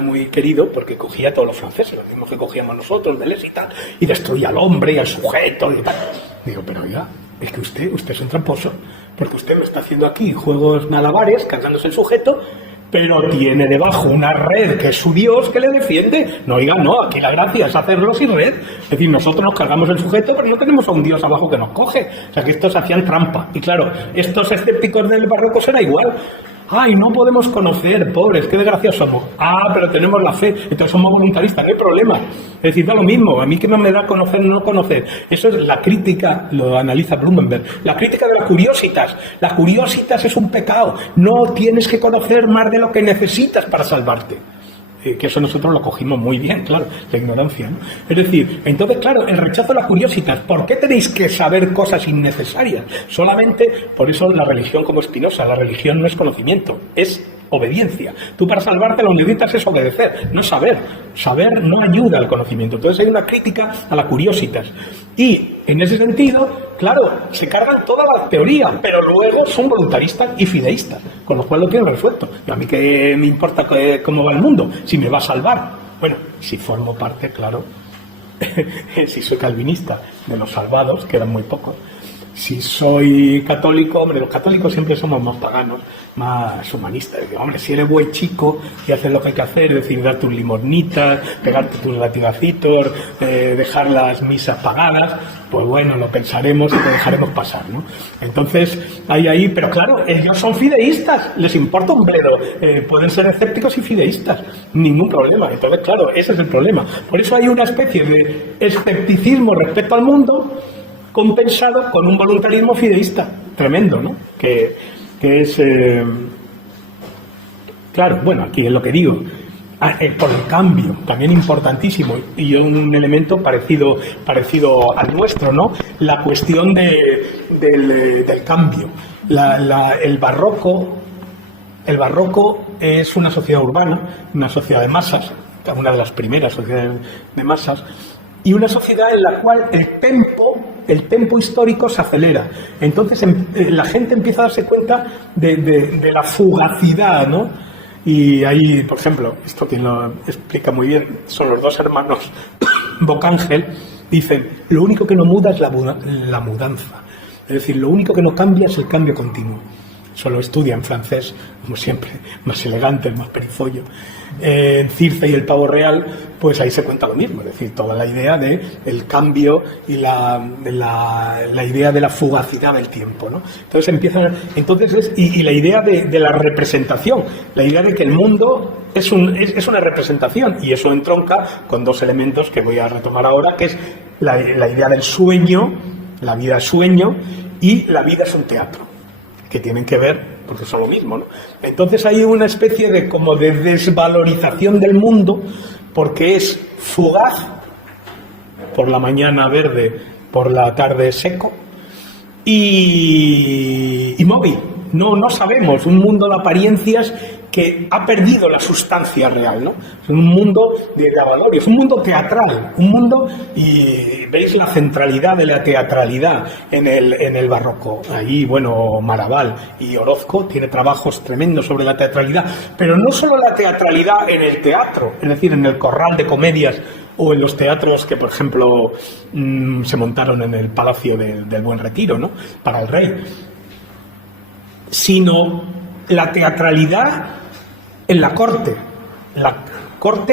muy querido porque cogía a todos los franceses, lo mismo que cogíamos nosotros, Deleuze y tal, y destruía al hombre y al sujeto y tal. Digo, pero oiga, es que usted es un tramposo, porque usted me está haciendo aquí juegos malabares, cargándose el sujeto, pero tiene debajo una red que es su Dios que le defiende. No, oiga, no, aquí la gracia es hacerlo sin red. Es decir, nosotros nos cargamos el sujeto, pero no tenemos a un Dios abajo que nos coge. O sea, que estos hacían trampa. Y claro, estos escépticos del barroco será igual. Ay, no podemos conocer, pobres, qué desgraciados somos. Ah, pero tenemos la fe, entonces somos voluntaristas, no hay problema. Es decir, da lo mismo, a mí qué más me da conocer o no conocer. Eso es la crítica, lo analiza Blumenberg, la crítica de la curiositas. La curiositas es un pecado, no tienes que conocer más de lo que necesitas para salvarte. Que eso nosotros lo cogimos muy bien, claro, la ignorancia, ¿no? Es decir, entonces, claro, el rechazo a la curiositas. ¿Por qué tenéis que saber cosas innecesarias? Solamente, por eso la religión como Spinoza, la religión no es conocimiento, es obediencia. Tú para salvarte lo que necesitas es obedecer, no saber. Saber no ayuda al conocimiento. Entonces hay una crítica a la curiositas. Y en ese sentido, claro, se cargan toda la teoría, pero luego son voluntaristas y fideístas, con lo cual lo tienen resuelto. Y a mí qué me importa cómo va el mundo, si me va a salvar. Bueno, si formo parte, claro, si soy calvinista de los salvados, que eran muy pocos. Si soy católico, hombre, los católicos siempre somos más paganos, más humanistas. Hombre, si eres buen chico y haces lo que hay que hacer, es decir, dar tus limosnitas, pegarte tus latigacitos, dejar las misas pagadas, pues bueno, lo pensaremos y te dejaremos pasar, ¿no? Entonces, hay ahí, pero claro, ellos son fideístas, les importa un bledo, pueden ser escépticos y fideístas, ningún problema. Entonces, claro, ese es el problema. Por eso hay una especie de escepticismo respecto al mundo, compensado con un voluntarismo fideísta tremendo, ¿no? Que es claro, bueno, aquí es lo que digo, por el cambio, también importantísimo, y un elemento parecido al nuestro, ¿no? La cuestión del cambio. El barroco es una sociedad urbana, una sociedad de masas, una de las primeras sociedades de masas, y una sociedad en la cual el tempo histórico se acelera. Entonces la gente empieza a darse cuenta de la fugacidad, ¿no? Y ahí, por ejemplo, esto quien lo explica muy bien, son los dos hermanos Bocángel, dicen, lo único que no muda es la mudanza. Es decir, lo único que no cambia es el cambio continuo. Solo estudia en francés, como siempre, más elegante, más perifollo. En Circe y el pavo real, pues ahí se cuenta lo mismo, es decir, toda la idea de el cambio y la idea de la fugacidad del tiempo, ¿no? Entonces y la idea de la representación, la idea de que el mundo es una representación, y eso entronca con dos elementos que voy a retomar ahora, que es la idea del sueño, la vida es sueño, y la vida es un teatro, que tienen que ver, porque son lo mismo, ¿no? Entonces hay una especie de como de desvalorización del mundo, porque es fugaz, por la mañana verde, por la tarde seco, y móvil. No sabemos, un mundo de apariencias que ha perdido la sustancia real, ¿no? Es un mundo de avalorios, un mundo teatral, y veis la centralidad de la teatralidad en el barroco. Ahí, bueno, Maraval y Orozco tiene trabajos tremendos sobre la teatralidad, pero no solo la teatralidad en el teatro, es decir, en el corral de comedias o en los teatros que, por ejemplo, se montaron en el Palacio del Buen Retiro, ¿no? Para el rey, sino la teatralidad en la corte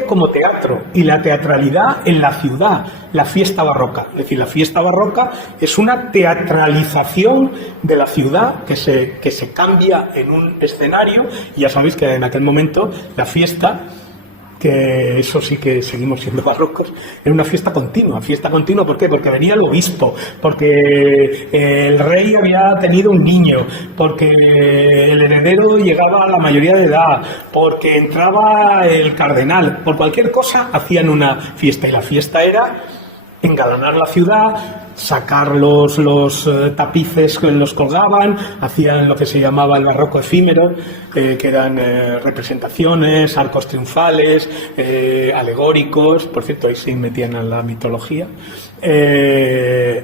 como teatro, y la teatralidad en la ciudad, la fiesta barroca. Es decir, la fiesta barroca es una teatralización de la ciudad que se cambia en un escenario, y ya sabéis que en aquel momento la fiesta, que eso sí que seguimos siendo barrocos, era una fiesta continua. ¿Por qué? Porque venía el obispo, porque el rey había tenido un niño, porque el heredero llegaba a la mayoría de edad, porque entraba el cardenal, por cualquier cosa hacían una fiesta, y la fiesta era engalanar la ciudad, sacar los tapices que los colgaban, hacían lo que se llamaba el barroco efímero, que eran representaciones, arcos triunfales, alegóricos, por cierto, ahí se metían en la mitología,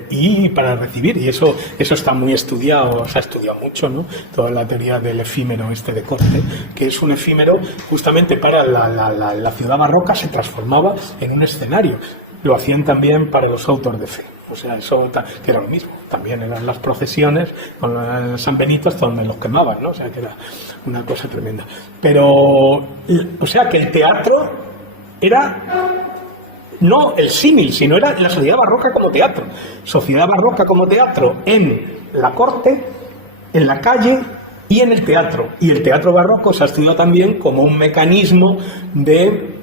y para recibir, y eso está muy estudiado, se ha estudiado mucho, ¿no? Toda la teoría del efímero de corte, que es un efímero justamente para la ciudad barroca, se transformaba en un escenario. Lo hacían también para los autos de fe. O sea, eso que era lo mismo. También eran las procesiones con San Benito hasta donde los quemaban, ¿no? O sea, que era una cosa tremenda. Pero, o sea, que el teatro era no el símil, sino era la sociedad barroca como teatro. Sociedad barroca como teatro en la corte, en la calle y en el teatro. Y el teatro barroco se ha estudiado también como un mecanismo de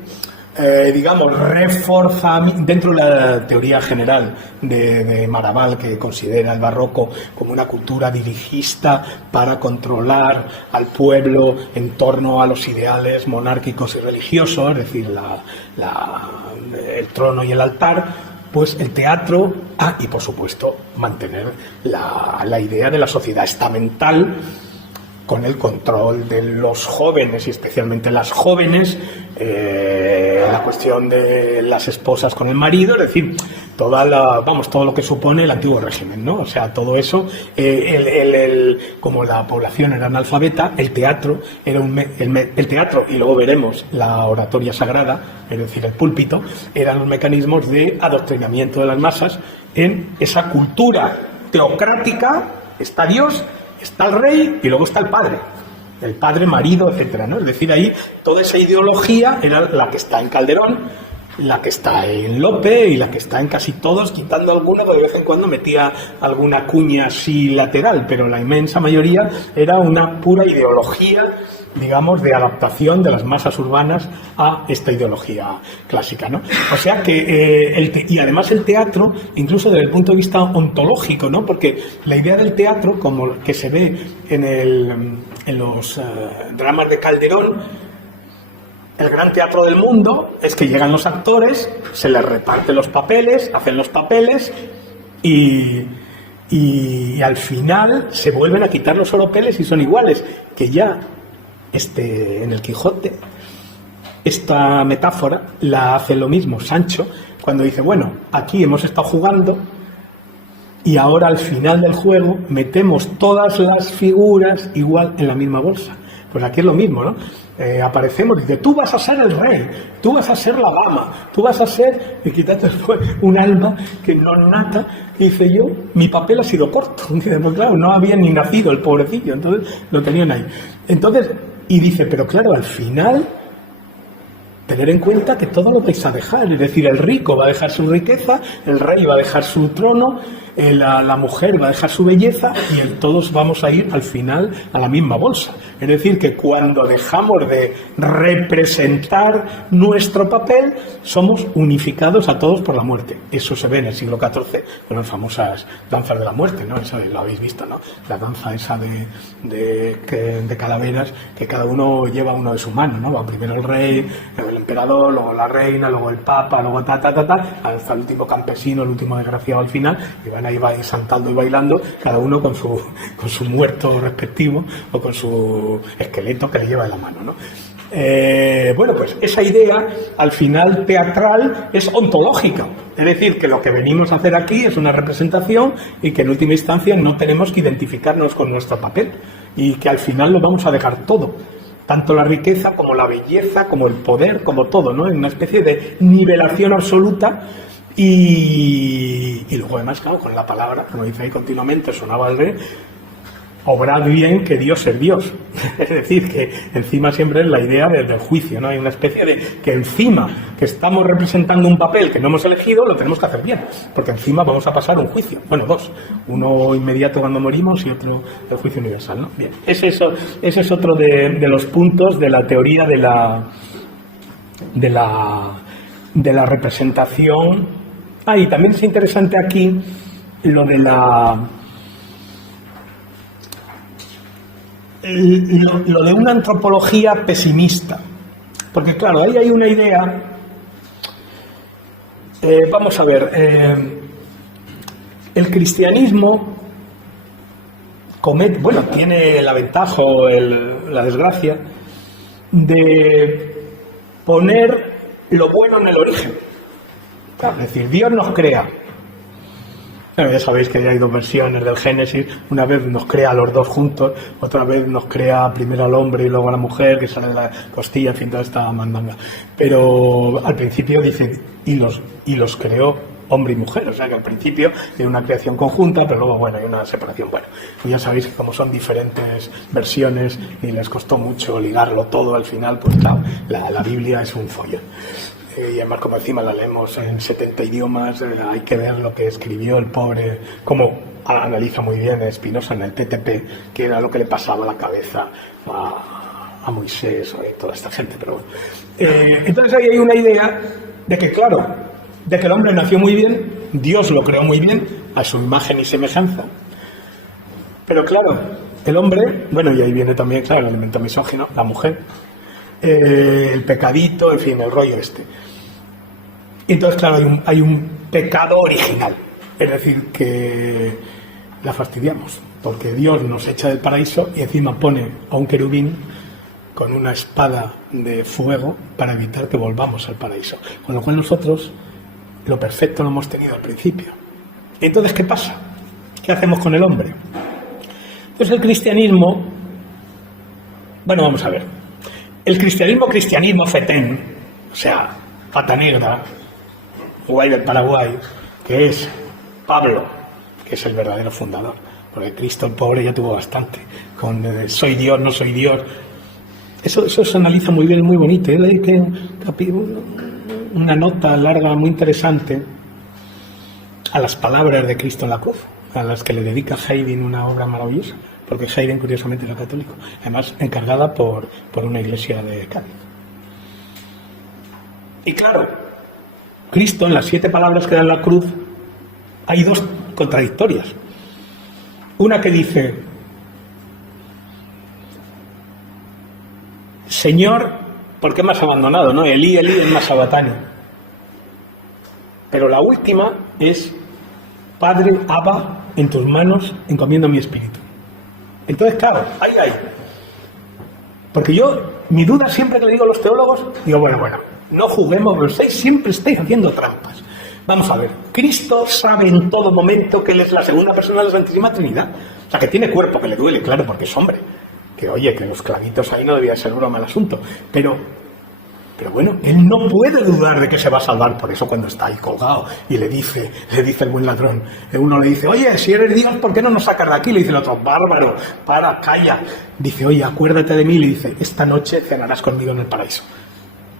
digamos, reforzamiento dentro de la teoría general de Maraval, que considera el barroco como una cultura dirigista para controlar al pueblo en torno a los ideales monárquicos y religiosos, es decir, el trono y el altar. Pues el teatro, y por supuesto mantener la idea de la sociedad estamental con el control de los jóvenes y especialmente las jóvenes, la cuestión de las esposas con el marido, es decir, todo lo que supone el antiguo régimen, ¿no? O sea, todo eso, como la población era analfabeta, el teatro era el teatro, y luego veremos la oratoria sagrada, es decir, el púlpito, eran los mecanismos de adoctrinamiento de las masas en esa cultura teocrática. Está Dios, está el rey y luego está el padre, marido, etcétera, ¿no? Es decir, ahí toda esa ideología era la que está en Calderón, la que está en Lope y la que está en casi todos, quitando alguna que de vez en cuando metía alguna cuña así lateral, pero la inmensa mayoría era una pura ideología, digamos, de adaptación de las masas urbanas a esta ideología clásica, ¿no? O sea que, y además el teatro, incluso desde el punto de vista ontológico, ¿no? Porque la idea del teatro, como que se ve en los dramas de Calderón, el gran teatro del mundo, es que llegan los actores, se les reparten los papeles, hacen los papeles y al final se vuelven a quitar los oropeles y son iguales, que ya en el Quijote esta metáfora la hace lo mismo Sancho cuando dice, bueno, aquí hemos estado jugando y ahora al final del juego metemos todas las figuras igual en la misma bolsa. Pues aquí es lo mismo, ¿no? Aparecemos y dice, tú vas a ser el rey, tú vas a ser la dama, tú vas a ser, y quítate después un alma que no nata, y dice yo, mi papel ha sido corto. Dice, pues claro, no había ni nacido el pobrecillo, entonces lo tenían ahí. Entonces, y dice, pero claro, al final, tener en cuenta que todo lo vais a dejar, es decir, el rico va a dejar su riqueza, el rey va a dejar su trono, la mujer va a dejar su belleza y todos vamos a ir al final a la misma bolsa. Es decir, que cuando dejamos de representar nuestro papel, somos unificados a todos por la muerte. Eso se ve en el siglo XIV con las famosas danzas de la muerte, ¿no? Eso lo habéis visto, ¿no? La danza esa de calaveras, que cada uno lleva uno de su mano, ¿no? Va primero el rey, luego el emperador, luego la reina, luego el papa, luego hasta el último campesino, el último desgraciado al final, y van ahí saltando y bailando, cada uno con su muerto respectivo o con su esqueleto que le lleva en la mano, ¿no? Bueno, pues esa idea al final teatral es ontológica, es decir, que lo que venimos a hacer aquí es una representación y que en última instancia no tenemos que identificarnos con nuestro papel y que al final lo vamos a dejar todo, tanto la riqueza como la belleza, como el poder, como todo, ¿no? En una especie de nivelación absoluta. Y luego además, claro, con la palabra, como dice ahí continuamente, sonaba el rey, obrad bien que Dios es Dios. Es decir, que encima siempre es la idea del juicio, ¿no? Hay una especie de que encima que estamos representando un papel que no hemos elegido, lo tenemos que hacer bien, porque encima vamos a pasar un juicio. Bueno, dos. Uno inmediato cuando morimos y otro el juicio universal, ¿no? Bien. Ese es otro de los puntos de la teoría de la representación. Y también es interesante aquí lo de lo de una antropología pesimista, porque claro, ahí hay una idea Vamos a ver, el cristianismo tiene la ventaja o la desgracia de poner lo bueno en el origen. Claro, es decir, Dios nos crea. Bueno, ya sabéis que ya hay dos versiones del Génesis. Una vez nos crea a los dos juntos, otra vez nos crea primero al hombre y luego a la mujer, que sale de la costilla, en fin, toda esta mandanga. Pero al principio dice, y los creó hombre y mujer, o sea que al principio hay una creación conjunta, pero luego, bueno, hay una separación. Bueno, pues ya sabéis que como son diferentes versiones y les costó mucho ligarlo todo, al final, pues claro, la Biblia es un follón. Y además, como encima la leemos en 70 idiomas, hay que ver lo que escribió el pobre, como analiza muy bien Spinoza en el TTP, que era lo que le pasaba a la cabeza a Moisés y toda esta gente. Pero bueno. Entonces ahí hay una idea de que, claro, de que el hombre nació muy bien, Dios lo creó muy bien, a su imagen y semejanza. Pero claro, el hombre, bueno, y ahí viene también, claro, el elemento misógino, la mujer, el pecadito, en fin, el rollo este. Entonces, claro, hay un pecado original, es decir, que la fastidiamos, porque Dios nos echa del paraíso y encima pone a un querubín con una espada de fuego para evitar que volvamos al paraíso. Con lo cual nosotros lo perfecto lo hemos tenido al principio. Entonces, ¿qué pasa? ¿Qué hacemos con el hombre? Pues el cristianismo, bueno, vamos a ver. El cristianismo fetén, o sea, pata negra, guay del Paraguay, que es Pablo, que es el verdadero fundador, porque Cristo el pobre ya tuvo bastante, con soy Dios, no soy Dios. Eso se analiza muy bien, muy bonito. Yo leí que una nota larga, muy interesante, a las palabras de Cristo en la cruz, a las que le dedica Haydn una obra maravillosa, porque Haydn curiosamente era católico, además encargada por una iglesia de Cádiz. Y claro, Cristo, en las 7 palabras que da en la cruz, hay 2 contradictorias. Una que dice, Señor, ¿por qué me has abandonado? ¿No? Elí, Elí, en Masabatani. Pero la última es, Padre, Abba, en tus manos encomiendo mi espíritu. Entonces, claro, ahí. Porque mi duda siempre que le digo a los teólogos, digo, bueno, no juguemos, pero siempre estáis haciendo trampas. Vamos a ver, Cristo sabe en todo momento que Él es la segunda persona de la Santísima Trinidad. O sea, que tiene cuerpo, que le duele, claro, porque es hombre. Que oye, que los clavitos ahí no debía ser broma el asunto. Pero bueno, Él no puede dudar de que se va a salvar. Por eso cuando está ahí colgado y le dice el buen ladrón, uno le dice, oye, si eres Dios, ¿por qué no nos sacas de aquí? Le dice el otro, bárbaro, calla. Dice, oye, acuérdate de mí. Le dice, esta noche cenarás conmigo en el paraíso.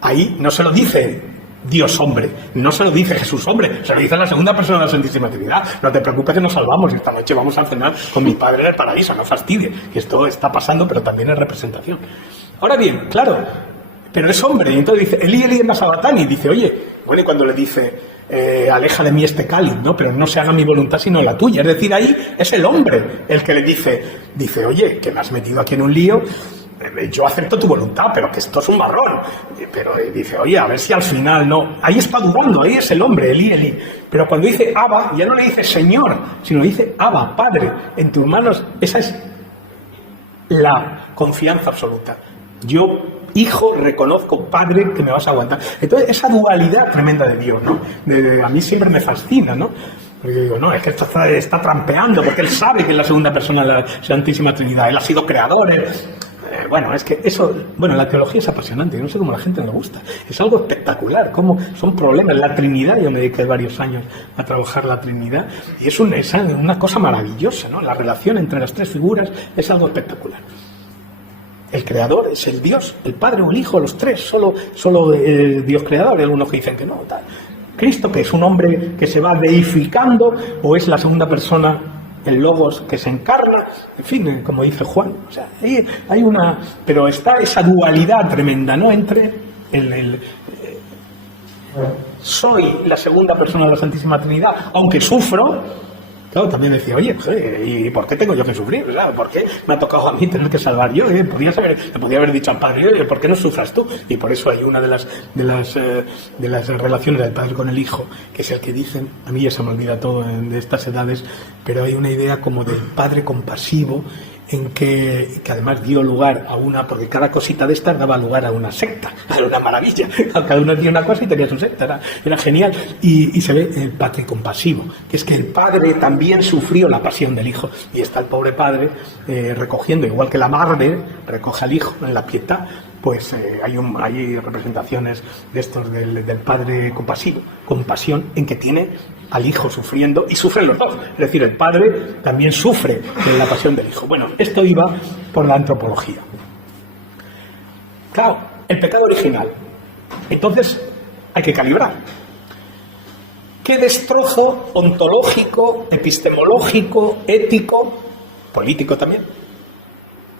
Ahí no se lo dice Dios hombre, no se lo dice Jesús hombre, se lo dice la segunda persona de la Santísima Trinidad. No te preocupes que nos salvamos, esta noche vamos a cenar con mi Padre en el paraíso, no fastidies, que esto está pasando, pero también es representación. Ahora bien, claro, pero es hombre, y entonces dice, Elí, Elí en Masabatani, y dice, oye, bueno, y cuando le dice, aleja de mí este cáliz, ¿no? Pero no se haga mi voluntad sino la tuya. Es decir, ahí es el hombre el que le dice, oye, que me has metido aquí en un lío, yo acepto tu voluntad, pero que esto es un marrón. Pero dice, oye, a ver si al final no. Ahí está dudando, ahí es el hombre, Elí, Elí. Pero cuando dice Abba, ya no le dice Señor, sino dice Abba, Padre, en tus manos. Esa es la confianza absoluta. Yo, hijo, reconozco, Padre, que me vas a aguantar. Entonces, esa dualidad tremenda de Dios, ¿no? A mí siempre me fascina, ¿no? Porque yo digo, no, es que está trampeando, porque Él sabe que es la segunda persona de la Santísima Trinidad. Él ha sido creador, bueno, es que eso, la teología es apasionante, yo no sé cómo a la gente no le gusta, es algo espectacular, cómo son problemas, la Trinidad, yo me dediqué varios años a trabajar la Trinidad, y es una cosa maravillosa, ¿no? La relación entre las 3 figuras es algo espectacular. El creador es el Dios, el Padre o el Hijo, los 3, solo el Dios creador, hay algunos que dicen que no, tal. Cristo, que es un hombre que se va deificando, o es la segunda persona, el Logos que se encarna, en fin, como dice Juan, o sea, hay una, pero está esa dualidad tremenda, ¿no? Entre soy la segunda persona de la Santísima Trinidad, aunque sufro, Claro, también decía, oye, ¿y por qué tengo yo que sufrir? O sea, ¿por qué me ha tocado a mí tener que salvar yo? Le podía haber dicho al padre, oye, ¿por qué no sufras tú? Y por eso hay una de las relaciones del padre con el hijo, que es el que dicen, a mí ya se me olvida todo de estas edades, pero hay una idea como del padre compasivo, en que además dio lugar a porque cada cosita de estas daba lugar a una secta, era una maravilla, cada uno hacía una cosa y tenía su secta, era genial, y se ve el padre compasivo, que es que el padre también sufrió la pasión del hijo, y está el pobre padre recogiendo, igual que la madre recoge al hijo en la pietà, pues hay representaciones de estos del padre compasivo, compasión en que tiene al hijo sufriendo, y sufren los dos, es decir, el padre también sufre de la pasión del hijo. Bueno, esto iba por la antropología. Claro, el pecado original. Entonces, hay que calibrar. ¿Qué destrozo ontológico, epistemológico, ético, político también,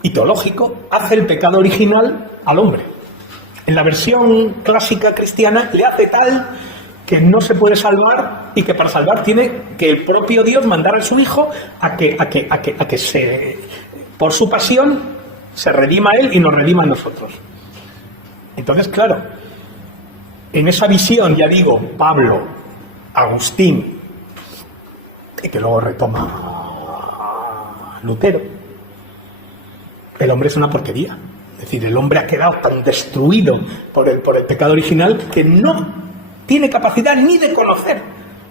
y teológico hace el pecado original al hombre? En la versión clásica cristiana le hace tal que no se puede salvar, y que para salvar tiene que el propio Dios mandar a su hijo a que por su pasión se redima a él y nos redima a nosotros. Entonces, claro, en esa visión, ya digo, Pablo, Agustín, y que luego retoma Lutero, el hombre es una porquería. Es decir, el hombre ha quedado tan destruido por el pecado original que no tiene capacidad ni de conocer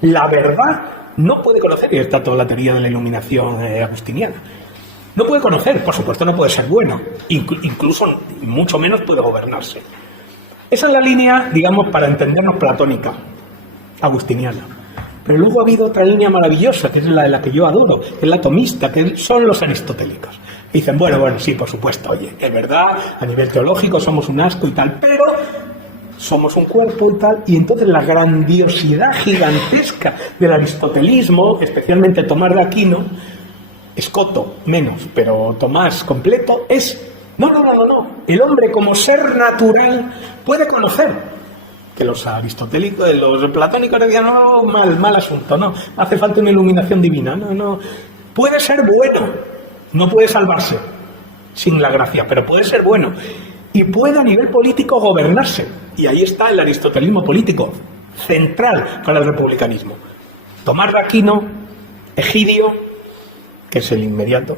la verdad, no puede conocer, y está toda la teoría de la iluminación agustiniana. No puede conocer, por supuesto no puede ser bueno, incluso mucho menos puede gobernarse. Esa es la línea, digamos, para entendernos platónica, agustiniana. Pero luego ha habido otra línea maravillosa, que es la que yo adoro, que es la tomista, que son los aristotélicos. Y dicen, bueno, sí, por supuesto, oye, es verdad, a nivel teológico somos un asco y tal, pero somos un cuerpo y tal, y entonces la grandiosidad gigantesca del aristotelismo, especialmente Tomás de Aquino, Escoto menos, pero Tomás completo, es, no, el hombre como ser natural puede conocer, que los aristotélicos, los platónicos decían, no, mal asunto, no, hace falta una iluminación divina, no, puede ser bueno, no puede salvarse sin la gracia, pero puede ser bueno, y puede a nivel político gobernarse. Y ahí está el aristotelismo político, central para el republicanismo. Tomás de Aquino, Egidio, que es el inmediato,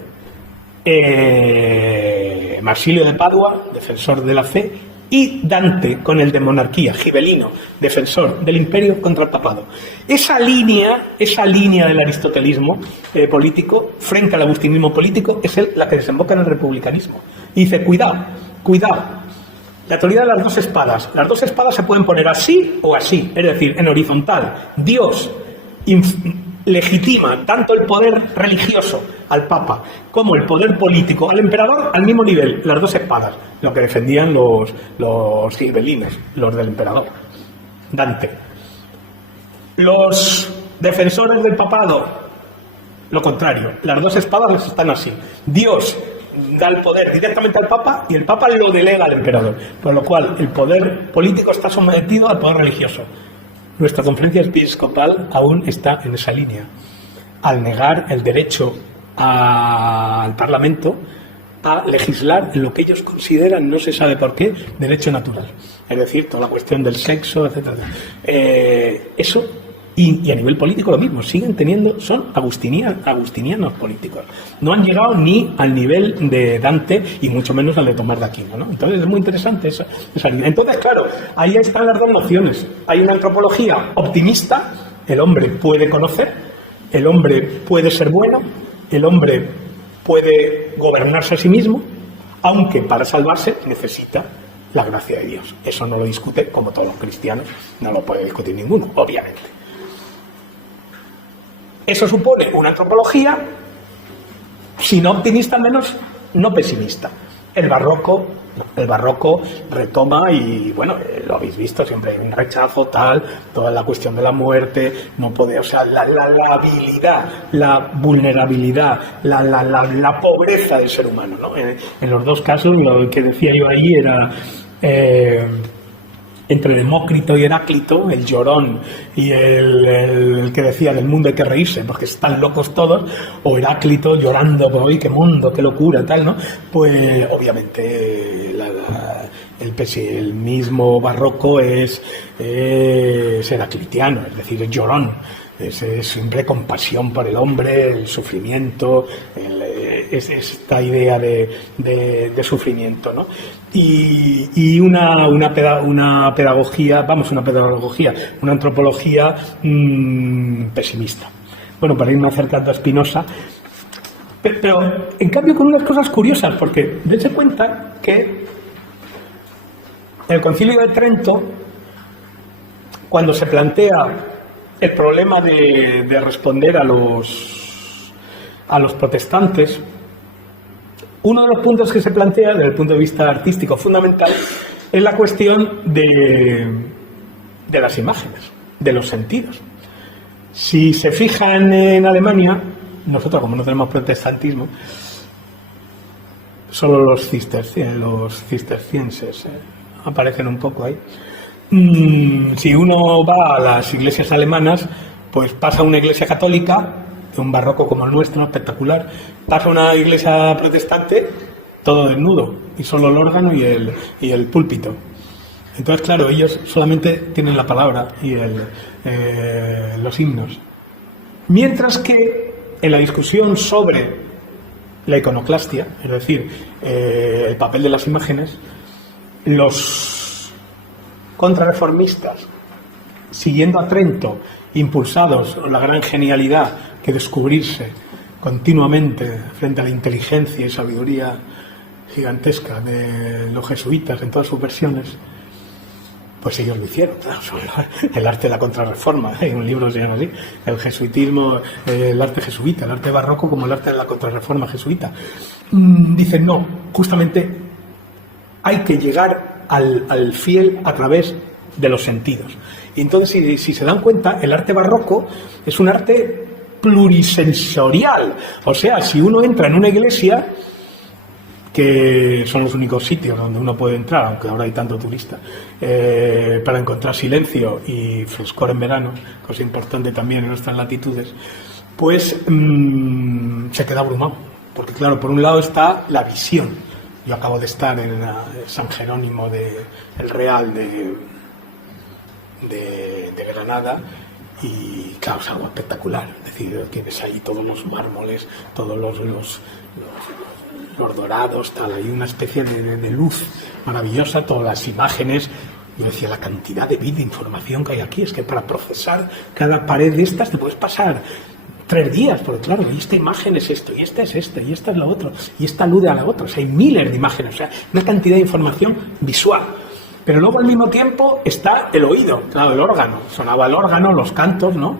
Marsilio de Padua, defensor de la fe, y Dante, con el de monarquía, Gibelino, defensor del imperio contra el papado. Esa línea del aristotelismo político, frente al agustinismo político, es la que desemboca en el republicanismo. Y dice, cuidado, la teoría de las dos espadas. Las dos espadas se pueden poner así o así, es decir, en horizontal. Dios legitima tanto el poder religioso al Papa como el poder político al emperador al mismo nivel, las dos espadas, lo que defendían los gibelinos, los del emperador, Dante. Los defensores del papado, lo contrario, las dos espadas están así. Dios da el poder directamente al Papa y el Papa lo delega al emperador, por lo cual el poder político está sometido al poder religioso. Nuestra conferencia episcopal aún está en esa línea, al negar el derecho al Parlamento a legislar en lo que ellos consideran, no se sabe por qué, derecho natural. Es decir, toda la cuestión del sexo, etcétera. Eso, y a nivel político lo mismo, son agustinianos políticos. No han llegado ni al nivel de Dante y mucho menos al de Tomás de Aquino, ¿no? Entonces es muy interesante esa línea. Entonces, claro, ahí están las dos nociones. Hay una antropología optimista, el hombre puede conocer, el hombre puede ser bueno, el hombre puede gobernarse a sí mismo, aunque para salvarse necesita la gracia de Dios. Eso no lo discute, como todos los cristianos, no lo puede discutir ninguno, obviamente. Eso supone una antropología, si no optimista, menos no pesimista. El barroco retoma y, bueno, lo habéis visto, siempre hay un rechazo, tal, toda la cuestión de la muerte, no puede, o sea, la habilidad, la vulnerabilidad, la pobreza del ser humano, ¿no? En los dos casos, lo que decía yo ahí era entre Demócrito y Heráclito, el llorón y el que decía del mundo hay que reírse porque están locos todos, o Heráclito llorando, pues, ¡ay, qué mundo, qué locura, tal, ¿no? Pues obviamente el mismo barroco es heraclitiano, es decir, es llorón. Es siempre compasión por el hombre, el sufrimiento, es esta idea de sufrimiento, ¿no? Y una pedagogía, una antropología pesimista. Bueno, para irme acercando a Spinoza, pero en cambio con unas cosas curiosas, porque dense cuenta que el Concilio de Trento, cuando se plantea el problema de responder a los protestantes, uno de los puntos que se plantea desde el punto de vista artístico fundamental es la cuestión de las imágenes, de los sentidos. Si se fijan en Alemania, nosotros como no tenemos protestantismo, solo los cistercienses aparecen un poco ahí. Si uno va a las iglesias alemanas, pues pasa a una iglesia católica, de un barroco como el nuestro, espectacular, pasa a una iglesia protestante, todo desnudo, y solo el órgano y el púlpito. Entonces, claro, ellos solamente tienen la palabra y los himnos. Mientras que en la discusión sobre la iconoclastia, es decir, el papel de las imágenes, los contrarreformistas, siguiendo a Trento, impulsados por la gran genialidad que descubrirse continuamente frente a la inteligencia y sabiduría gigantesca de los jesuitas en todas sus versiones, pues ellos lo hicieron. El arte de la contrarreforma, hay un libro que se llama así, el jesuitismo, el arte jesuita, el arte barroco como el arte de la contrarreforma jesuita. Dicen, no, justamente hay que llegar al fiel a través de los sentidos. Y entonces, si se dan cuenta, el arte barroco es un arte plurisensorial. O sea, si uno entra en una iglesia, que son los únicos sitios donde uno puede entrar, aunque ahora hay tanto turista, para encontrar silencio y frescor en verano, cosa importante también en nuestras latitudes, pues se queda abrumado. Porque claro, por un lado está la visión. Yo acabo de estar en San Jerónimo el Real de Granada y claro, es algo espectacular. Es decir, tienes ahí todos los mármoles, todos los dorados, tal, hay una especie de luz maravillosa, todas las imágenes. Yo decía, la cantidad de vida, información que hay aquí, es que para procesar cada pared de estas te puedes pasar 3 días, porque claro, y esta imagen es esto, y esta es este, y esta es lo otro, y esta alude a la otra. O sea, hay miles de imágenes, o sea, una cantidad de información visual. Pero luego al mismo tiempo está el oído, claro, el órgano. Sonaba el órgano, los cantos, ¿no?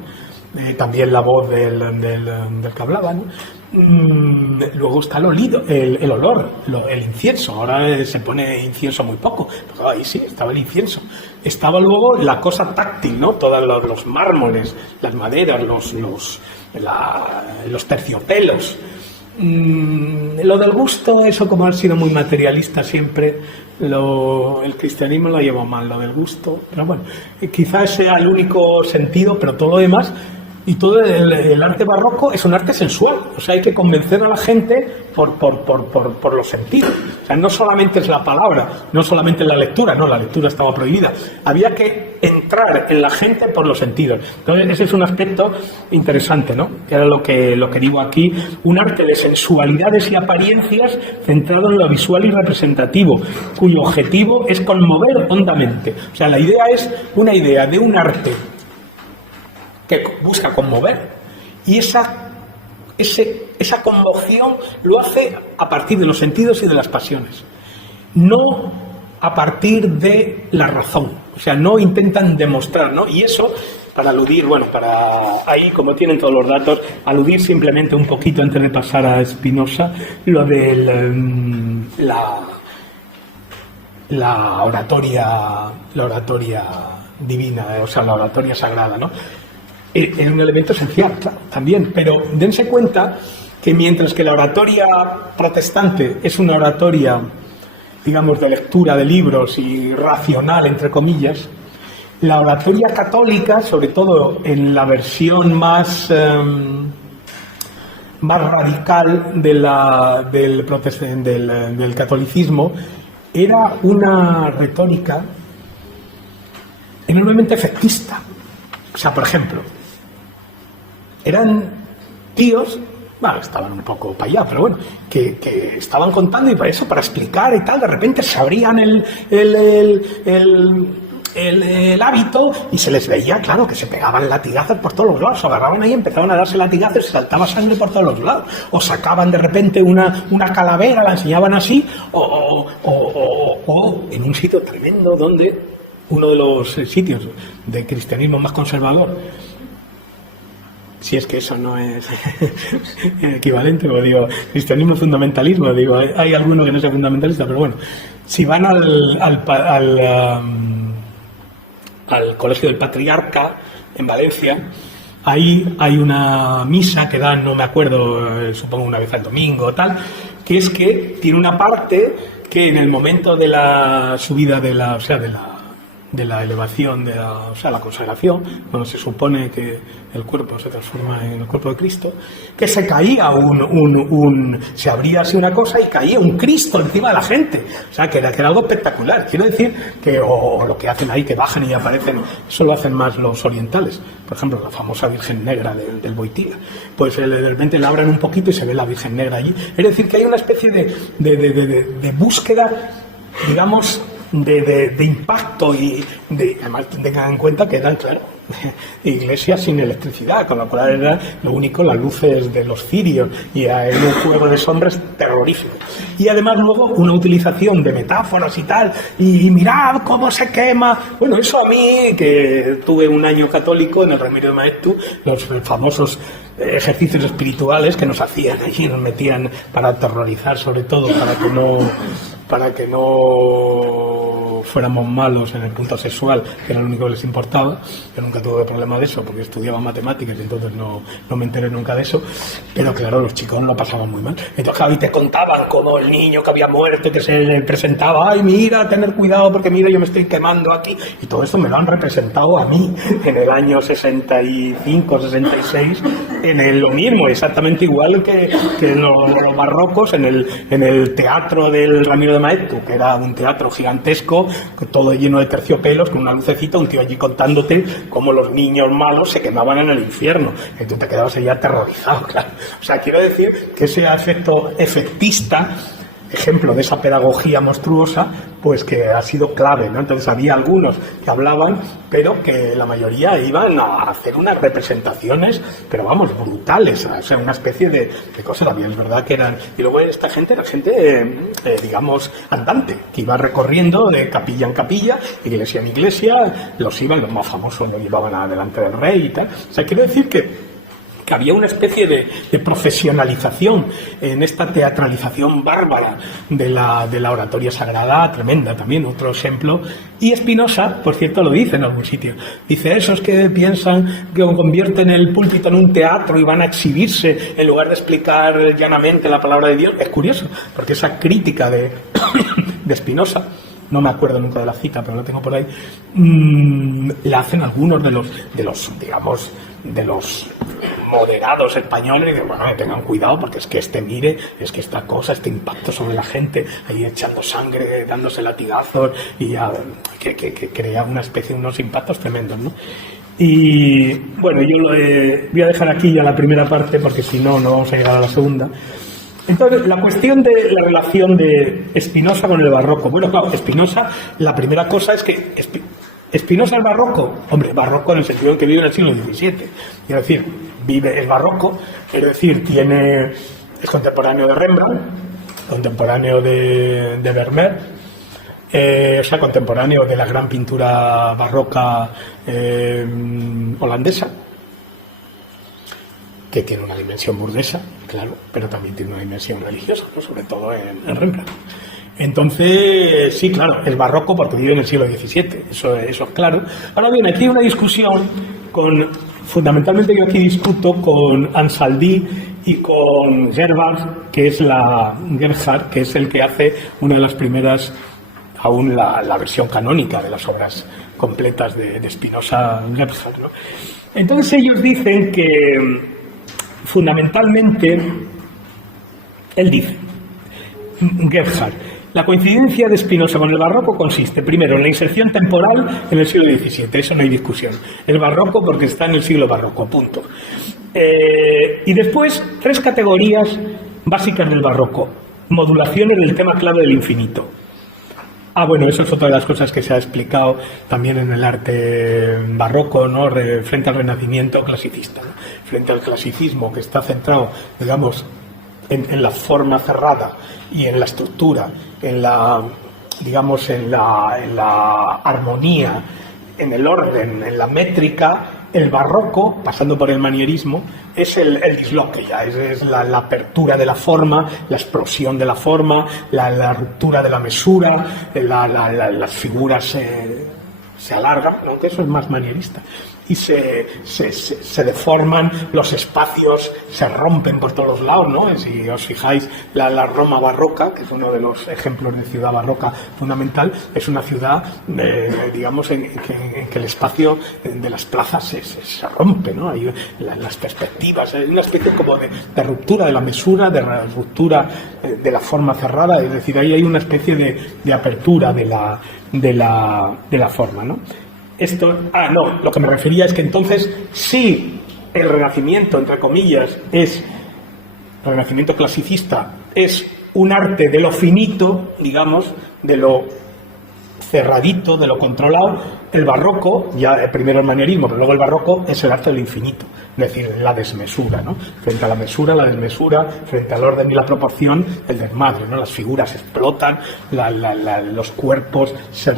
También la voz del que hablaba, ¿no? Luego está el olor, el incienso. Ahora se pone incienso muy poco, pero ahí sí, estaba el incienso. Estaba luego la cosa táctil, ¿no? Todos los mármoles, las maderas, los terciopelos. Lo del gusto, eso como ha sido muy materialista siempre, el cristianismo lo ha llevado mal, lo del gusto, pero bueno, quizás sea el único sentido, pero todo lo demás, y todo el arte barroco es un arte sensual, o sea, hay que convencer a la gente por los sentidos. O sea, no solamente es la palabra, no solamente es la lectura, no, la lectura estaba prohibida, había que entrar en la gente por los sentidos. Entonces ese es un aspecto interesante, ¿no? Que era lo que digo aquí, un arte de sensualidades y apariencias centrado en lo visual y representativo, cuyo objetivo es conmover hondamente. O sea, la idea es una idea de un arte que busca conmover, y esa conmoción lo hace a partir de los sentidos y de las pasiones, no a partir de la razón. O sea, no intentan demostrar, ¿no? Y eso, para aludir, bueno, para ahí, como tienen todos los datos, aludir simplemente un poquito antes de pasar a Spinoza, lo de la oratoria divina, o sea, la oratoria sagrada, ¿no? Es un elemento esencial, claro, también, pero dense cuenta que mientras que la oratoria protestante es una oratoria, digamos, de lectura de libros y racional, entre comillas, la oratoria católica, sobre todo en la versión más radical del catolicismo, era una retórica enormemente efectista. O sea, por ejemplo, eran tíos, bueno, estaban un poco para allá, pero bueno, que estaban contando, y para eso, para explicar y tal, de repente se abrían el hábito y se les veía, claro, que se pegaban latigazos por todos los lados, se agarraban ahí, empezaban a darse latigazos y se saltaba sangre por todos los lados, o sacaban de repente una calavera, la enseñaban así, o en un sitio tremendo donde uno de los sitios de cristianismo más conservador, si es que eso no es equivalente, o digo, cristianismo fundamentalismo, digo, hay alguno que no sea fundamentalista, pero bueno, si van al Colegio del Patriarca en Valencia, ahí hay una misa que dan, no me acuerdo, supongo una vez al domingo o tal, que es que tiene una parte que en el momento de la subida de la elevación, la consagración, cuando se supone que el cuerpo se transforma en el cuerpo de Cristo, que se caía se abría así una cosa y caía un Cristo encima de la gente. O sea, que era algo espectacular. Quiero decir que, o lo que hacen ahí, que bajan y aparecen, eso lo hacen más los orientales. Por ejemplo, la famosa Virgen Negra del Boitila. Pues de repente la abren un poquito y se ve la Virgen Negra allí. Es decir, que hay una especie de búsqueda, digamos, de impacto, y además tengan en cuenta que eran, claro, iglesias sin electricidad, con lo cual era lo único las luces de los cirios, y hay un juego de sombras terrorífico, y además luego una utilización de metáforas y tal, y mirad cómo se quema. Bueno, eso a mí, que tuve un año católico en el Ramiro de Maeztu, los famosos ejercicios espirituales que nos hacían allí, nos metían para aterrorizar, sobre todo para que no fuéramos malos en el punto sexual, que era lo único que les importaba. Yo nunca tuve problema de eso porque estudiaba matemáticas y entonces no me enteré nunca de eso, pero claro, los chicos lo pasaban muy mal. Entonces, claro, y te contaban como el niño que había muerto, que se le presentaba, ay, mira, tener cuidado porque mira, yo me estoy quemando aquí, y todo eso me lo han representado a mí en el año 65, 66, lo mismo, exactamente igual que los barrocos en el teatro del Ramiro de Maeztu, que era un teatro gigantesco, todo lleno de terciopelos, con una lucecita, un tío allí contándote cómo los niños malos se quemaban en el infierno, y tú te quedabas ahí aterrorizado, claro. O sea, quiero decir que ese efecto efectista, ejemplo de esa pedagogía monstruosa, pues que ha sido clave, ¿no? Entonces había algunos que hablaban, pero que la mayoría iban a hacer unas representaciones, pero vamos, brutales, o sea, una especie de cosas. También es verdad que eran, y luego esta gente era gente, digamos, andante, que iba recorriendo de capilla en capilla, iglesia en iglesia, los más famosos los llevaban adelante del rey y tal. O sea, quiero decir que había una especie de profesionalización en esta teatralización bárbara de la oratoria sagrada, tremenda también, otro ejemplo. Y Spinoza, por cierto, lo dice en algún sitio, dice, esos que piensan que convierten el púlpito en un teatro y van a exhibirse en lugar de explicar llanamente la palabra de Dios. Es curioso, porque esa crítica de Spinoza, no me acuerdo nunca de la cita, pero la tengo por ahí, la hacen algunos de los digamos, de los moderados españoles, y bueno, tengan cuidado porque es que es que esta cosa, este impacto sobre la gente, ahí echando sangre, dándose latigazos, y ya, que crea una especie de unos impactos tremendos, ¿no? Y bueno, yo voy a dejar aquí ya la primera parte porque si no vamos a llegar a la segunda. Entonces, la cuestión de la relación de Spinoza con el barroco. Bueno, claro, Spinoza, la primera cosa es que Spinoza es barroco. Hombre, barroco en el sentido de que vive en el siglo XVII. Es decir, es barroco, es decir, es contemporáneo de Rembrandt, contemporáneo de Vermeer, o sea, contemporáneo de la gran pintura barroca holandesa, que tiene una dimensión burguesa, claro, pero también tiene una dimensión religiosa, ¿no? Sobre todo en Rembrandt. Entonces, sí, claro, es barroco porque vive en el siglo XVII, eso es claro. Ahora bien, aquí hay una discusión fundamentalmente yo aquí discuto con Ansaldi y con Gerhard, que es el que hace una de las primeras, aún la versión canónica de las obras completas de Spinoza, Gerhard, ¿no? Entonces ellos dicen que fundamentalmente, él dice, Gerhard, la coincidencia de Spinoza con el barroco consiste, primero, en la inserción temporal en el siglo XVII, eso no hay discusión. El barroco porque está en el siglo barroco, punto. Y después, 3 categorías básicas del barroco. Modulaciones del tema clave del infinito. Bueno, eso es otra de las cosas que se ha explicado también en el arte barroco, ¿no? Frente al renacimiento clasicista, ¿no? Frente al clasicismo, que está centrado, digamos, en la forma cerrada y en la estructura, en la armonía, en el orden, en la métrica. El barroco, pasando por el manierismo, es el disloque ya, es la apertura de la forma, la explosión de la forma, la ruptura de la mesura, las figuras se alargan, ¿no? Que eso es más manierista. Y se deforman, los espacios se rompen por todos los lados, ¿no? Si os fijáis, la Roma barroca, que es uno de los ejemplos de ciudad barroca fundamental, es una ciudad, digamos, en que el espacio de las plazas se rompe, ¿no? Hay las perspectivas, hay una especie como de ruptura de la mesura, de ruptura de la forma cerrada, es decir, ahí hay una especie de apertura de la forma, ¿no? Lo que me refería es que entonces, si el renacimiento, entre comillas, el renacimiento clasicista es un arte de lo finito, digamos, de lo cerradito, de lo controlado, el barroco, ya primero el manierismo, pero luego el barroco es el arte de lo infinito, es decir, la desmesura, ¿no? Frente a la mesura, la desmesura, frente al orden y la proporción, el desmadre, ¿no? Las figuras explotan, los cuerpos se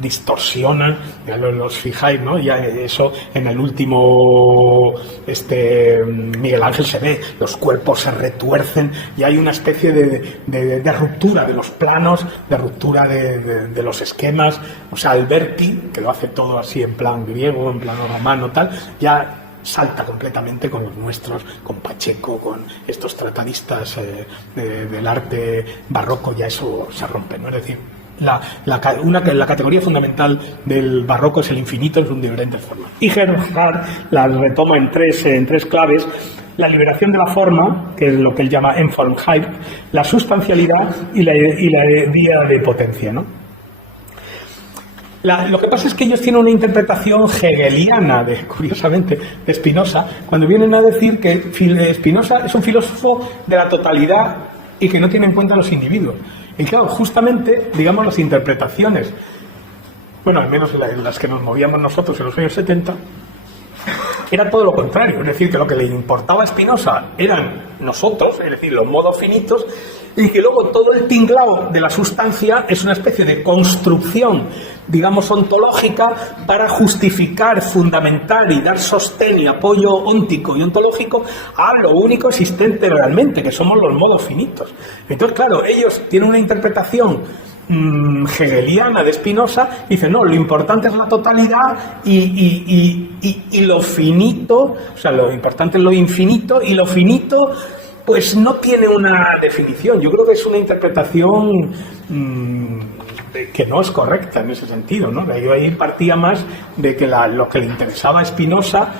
distorsionan, ya los fijáis, ¿no? Ya eso en el último Miguel Ángel se ve, los cuerpos se retuercen y hay una especie de ruptura de los planos, de ruptura de los esquemas. O sea, Alberti, que lo hace todo así en plan griego, en plan romano, tal, ya salta completamente con los nuestros, con Pacheco, con estos tratadistas del arte barroco, ya eso se rompe, ¿no? Es decir, la categoría fundamental del barroco es el infinito en sus diferentes formas. Y Gerhard la retoma en tres claves: la liberación de la forma, que es lo que él llama Endformheit, la sustancialidad y la idea de potencia, ¿no? Lo que pasa es que ellos tienen una interpretación hegeliana, curiosamente, de Spinoza, cuando vienen a decir que Spinoza es un filósofo de la totalidad y que no tiene en cuenta los individuos. Y claro, justamente, digamos, las interpretaciones, bueno, al menos las que nos movíamos nosotros en los años 70, era todo lo contrario, es decir, que lo que le importaba a Spinoza eran nosotros, es decir, los modos finitos, y que luego todo el tinglao de la sustancia es una especie de construcción, digamos, ontológica para justificar, fundamentar y dar sostén y apoyo óntico y ontológico a lo único existente realmente, que somos los modos finitos. Entonces, claro, ellos tienen una interpretación hegeliana de Spinoza, dice no, lo importante es la totalidad y lo finito, o sea, lo importante es lo infinito, y lo finito pues no tiene una definición. Yo creo que es una interpretación que no es correcta en ese sentido, ¿no? Yo ahí partía más de que lo que le interesaba a Spinoza,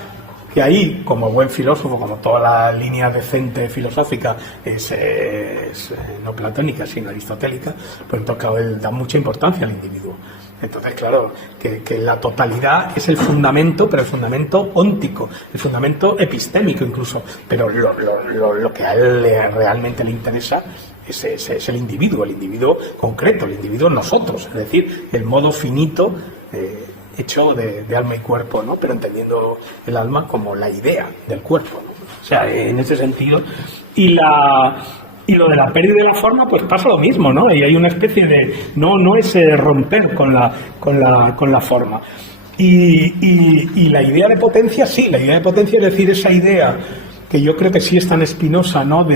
que ahí, como buen filósofo, como toda la línea decente filosófica es no platónica, sino aristotélica, pues entonces él da mucha importancia al individuo. Entonces, claro, que la totalidad es el fundamento, pero el fundamento óntico, el fundamento epistémico incluso, pero lo que a él realmente le interesa es el individuo concreto, el individuo nosotros, es decir, el modo finito hecho de alma y cuerpo, ¿no? Pero entendiendo el alma como la idea del cuerpo, ¿no? O sea, en ese sentido. Y lo de la pérdida de la forma, pues pasa lo mismo, ¿no? Y hay una especie de... No es romper con la forma. Y la idea de potencia, sí, la idea de potencia, es decir, esa idea que yo creo que sí es tan Spinoza, ¿no?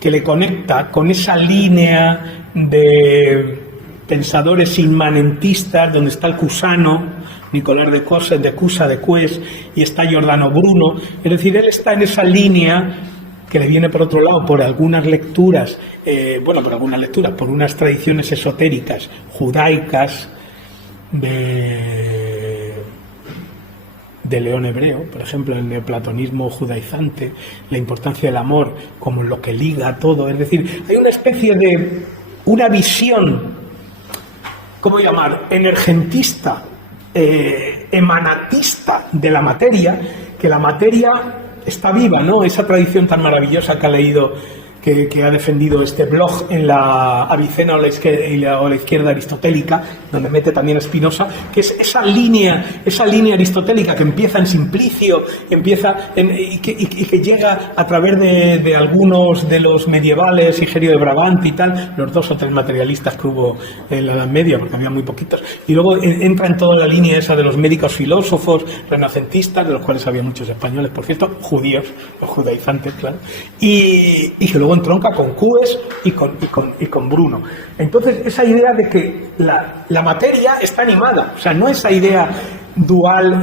Que le conecta con esa línea de pensadores inmanentistas, donde está el Cusano, Nicolás de Cusa, de Cues, y está Giordano Bruno. Es decir, él está en esa línea que le viene por otro lado por algunas lecturas, por unas tradiciones esotéricas, judaicas, de León Hebreo, por ejemplo, el neoplatonismo judaizante, la importancia del amor como lo que liga todo. Es decir, hay una especie de una visión, ¿cómo llamar?, emergentista, emanatista de la materia, que la materia está viva, ¿no? Esa tradición tan maravillosa que ha leído, que ha defendido este blog en la Avicena o la izquierda aristotélica, donde mete también Spinoza, que es esa línea aristotélica que empieza en Simplicio, y que llega a través de algunos de los medievales, Frigerio de Brabant y tal, los 2 o 3 materialistas que hubo en la Edad Media, porque había muy poquitos, y luego entra en toda la línea esa de los médicos filósofos renacentistas, de los cuales había muchos españoles, por cierto, judíos, los judaizantes, claro, y que luego entronca con Cues y con Bruno. Entonces, esa idea de que la materia está animada, o sea, no esa idea dual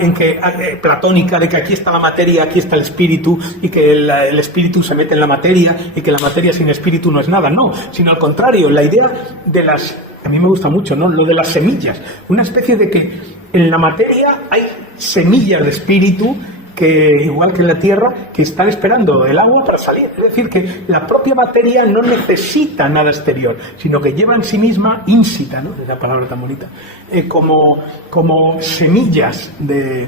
platónica de que aquí está la materia, aquí está el espíritu, y que el espíritu se mete en la materia y que la materia sin espíritu no es nada, no, sino al contrario, la idea de a mí me gusta mucho, ¿no?, lo de las semillas, una especie de que en la materia hay semillas de espíritu que, igual que en la Tierra, que están esperando el agua para salir. Es decir, que la propia materia no necesita nada exterior, sino que lleva en sí misma, ínsita, ¿no?, esa palabra tan bonita, como semillas de...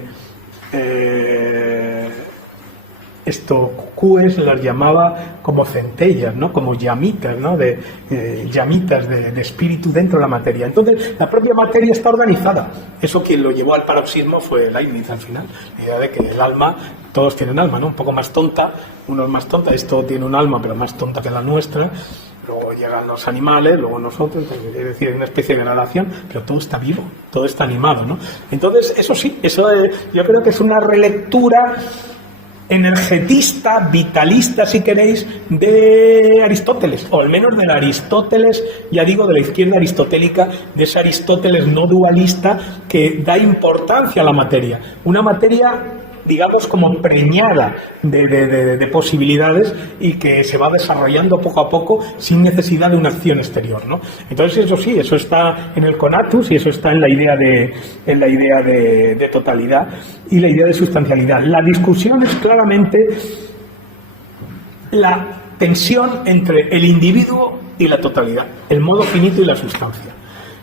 Cues las llamaba como centellas, ¿no?, como llamitas, ¿no?, llamitas de espíritu dentro de la materia. Entonces, la propia materia está organizada. Eso quien lo llevó al paroxismo fue Leibniz al final. La idea de que el alma, todos tienen alma, ¿no?, un poco más tonta, uno es más tonta, esto tiene un alma, pero más tonta que la nuestra. Luego llegan los animales, luego nosotros, es decir, hay una especie de gradación, pero todo está vivo, todo está animado, ¿no? Entonces, eso sí, yo creo que es una relectura energetista, vitalista, si queréis, de Aristóteles, o al menos del Aristóteles, ya digo, de la izquierda aristotélica, de ese Aristóteles no dualista que da importancia a la materia. Una materia, digamos, como preñada de posibilidades y que se va desarrollando poco a poco sin necesidad de una acción exterior, ¿no? Entonces, eso sí, eso está en el conatus y eso está en la idea de totalidad y la idea de sustancialidad. La discusión es claramente la tensión entre el individuo y la totalidad, el modo finito y la sustancia.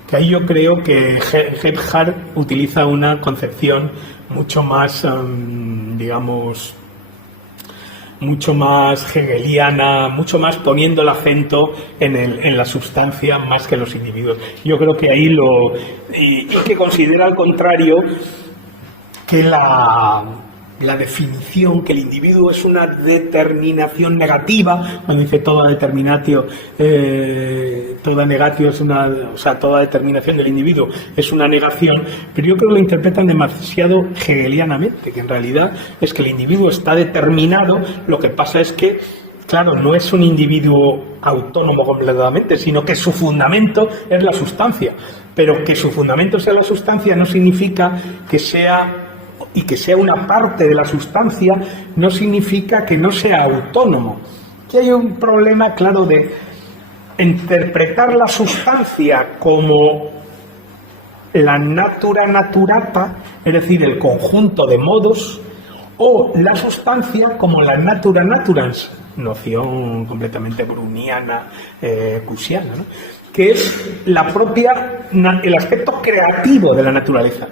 Que ahí yo creo que Gebhard utiliza una concepción mucho más, digamos, mucho más hegeliana, mucho más poniendo el acento en la sustancia más que en los individuos. Yo creo que ahí y que considera al contrario que la definición, que el individuo es una determinación negativa, cuando dice toda determinatio, toda negatio es toda determinación del individuo es una negación, pero yo creo que lo interpretan demasiado hegelianamente, que en realidad es que el individuo está determinado, lo que pasa es que, claro, no es un individuo autónomo completamente, sino que su fundamento es la sustancia, pero que su fundamento sea la sustancia no significa que sea... y que sea una parte de la sustancia no significa que no sea autónomo. Aquí hay un problema, claro, de interpretar la sustancia como la natura naturata, es decir, el conjunto de modos, o la sustancia como la natura naturans, noción completamente bruniana, cusiana, ¿no?, que es el aspecto creativo de la naturaleza.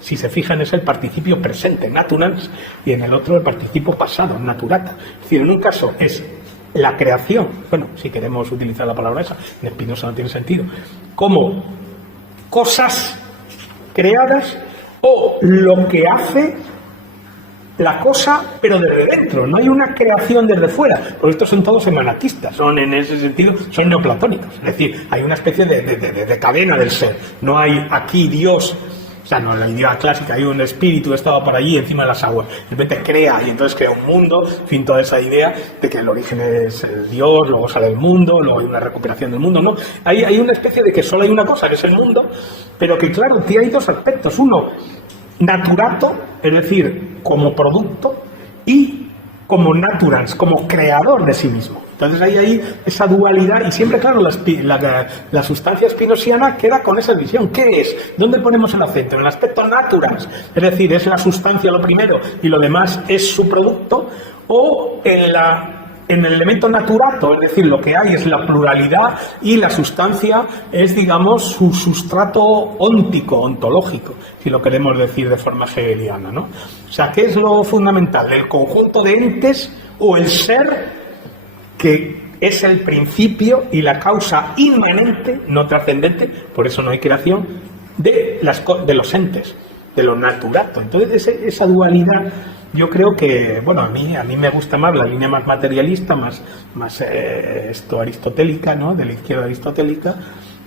Si se fijan, es el participio presente, naturans, y en el otro el participio pasado, naturata. Es decir, en un caso es la creación, bueno, si queremos utilizar la palabra esa, en Spinoza no tiene sentido, como cosas creadas o lo que hace la cosa, pero desde dentro, no hay una creación desde fuera, porque estos son todos emanatistas, son en ese sentido, son neoplatónicos, es decir, hay una especie de cadena del ser, no hay aquí Dios, o sea, no en la idea clásica, hay un espíritu que estaba por allí encima de las aguas, de repente crea y entonces crea un mundo, en fin, toda esa idea de que el origen es el Dios, luego sale el mundo, luego hay una recuperación del mundo, no, hay una especie de que solo hay una cosa, que es el mundo, pero que claro, hay dos aspectos, uno, naturato, es decir, como producto, y como naturans, como creador de sí mismo. Entonces hay ahí esa dualidad, y siempre, claro, la sustancia spinosiana queda con esa visión. ¿Qué es? ¿Dónde ponemos el acento? ¿En el aspecto naturans? Es decir, ¿es la sustancia lo primero y lo demás es su producto? ¿O en el elemento naturato, es decir, lo que hay es la pluralidad y la sustancia es, digamos, su sustrato óntico, ontológico, si lo queremos decir de forma hegeliana, ¿no? O sea, ¿qué es lo fundamental? ¿El conjunto de entes o el ser que es el principio y la causa inmanente, no trascendente, por eso no hay creación, de los entes, de lo naturato? Entonces, esa dualidad, yo creo que, bueno, a mí me gusta más la línea más materialista, más aristotélica, ¿no?, de la izquierda aristotélica,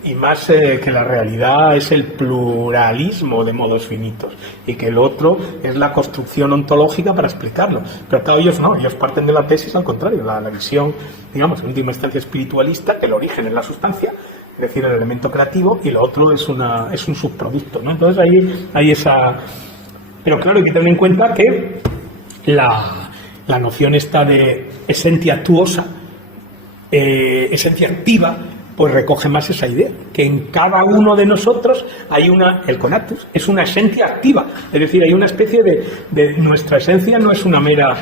y más que la realidad es el pluralismo de modos finitos y que el otro es la construcción ontológica para explicarlo. Pero claro, ellos no, ellos parten de la tesis al contrario, la visión, digamos, en última instancia espiritualista, que el origen es la sustancia, es decir, el elemento creativo, y lo otro es un subproducto, ¿no? Entonces ahí hay esa... Pero claro, hay que tener en cuenta que la noción esta de esencia actuosa, esencia activa, pues recoge más esa idea, que en cada uno de nosotros hay el conatus, es una esencia activa, es decir, hay una especie de nuestra esencia no es una mera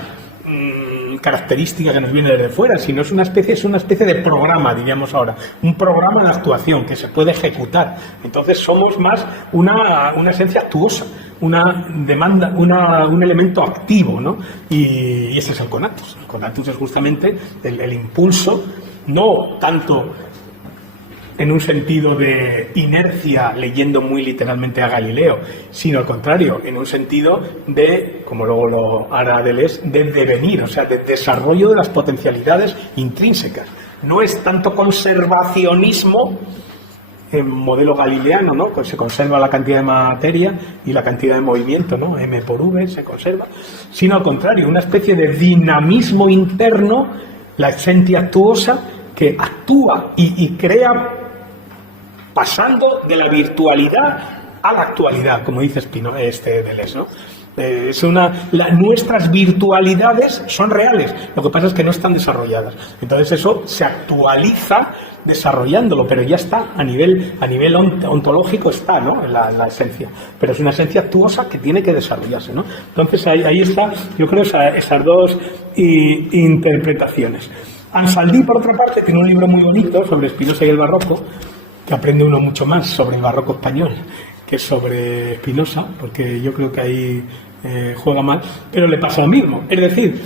característica que nos viene desde fuera, sino es una especie de programa, diríamos ahora, un programa de actuación que se puede ejecutar. Entonces somos más una esencia actuosa, una demanda, un elemento activo, ¿no? Y ese es el conatus. El conatus es justamente el impulso, no tanto en un sentido de inercia, leyendo muy literalmente a Galileo, sino al contrario, en un sentido de, como luego lo hará Deleuze, de devenir, o sea, de desarrollo de las potencialidades intrínsecas. No es tanto conservacionismo en modelo galileano, ¿no?, que se conserva la cantidad de materia y la cantidad de movimiento, ¿no?, m por v se conserva, sino al contrario, una especie de dinamismo interno, la esencia actuosa, que actúa y crea pasando de la virtualidad a la actualidad, como dice Deleuze, ¿no? Nuestras virtualidades son reales, lo que pasa es que no están desarrolladas. Entonces eso se actualiza desarrollándolo, pero ya está, a nivel ontológico está, ¿no?, la esencia. Pero es una esencia actuosa que tiene que desarrollarse, ¿no? Entonces ahí está, yo creo, esas dos interpretaciones. Ansaldi, por otra parte, tiene un libro muy bonito sobre Spinoza y el barroco, que aprende uno mucho más sobre el barroco español que sobre Spinoza, porque yo creo que ahí juega mal, pero le pasa lo mismo. Es decir,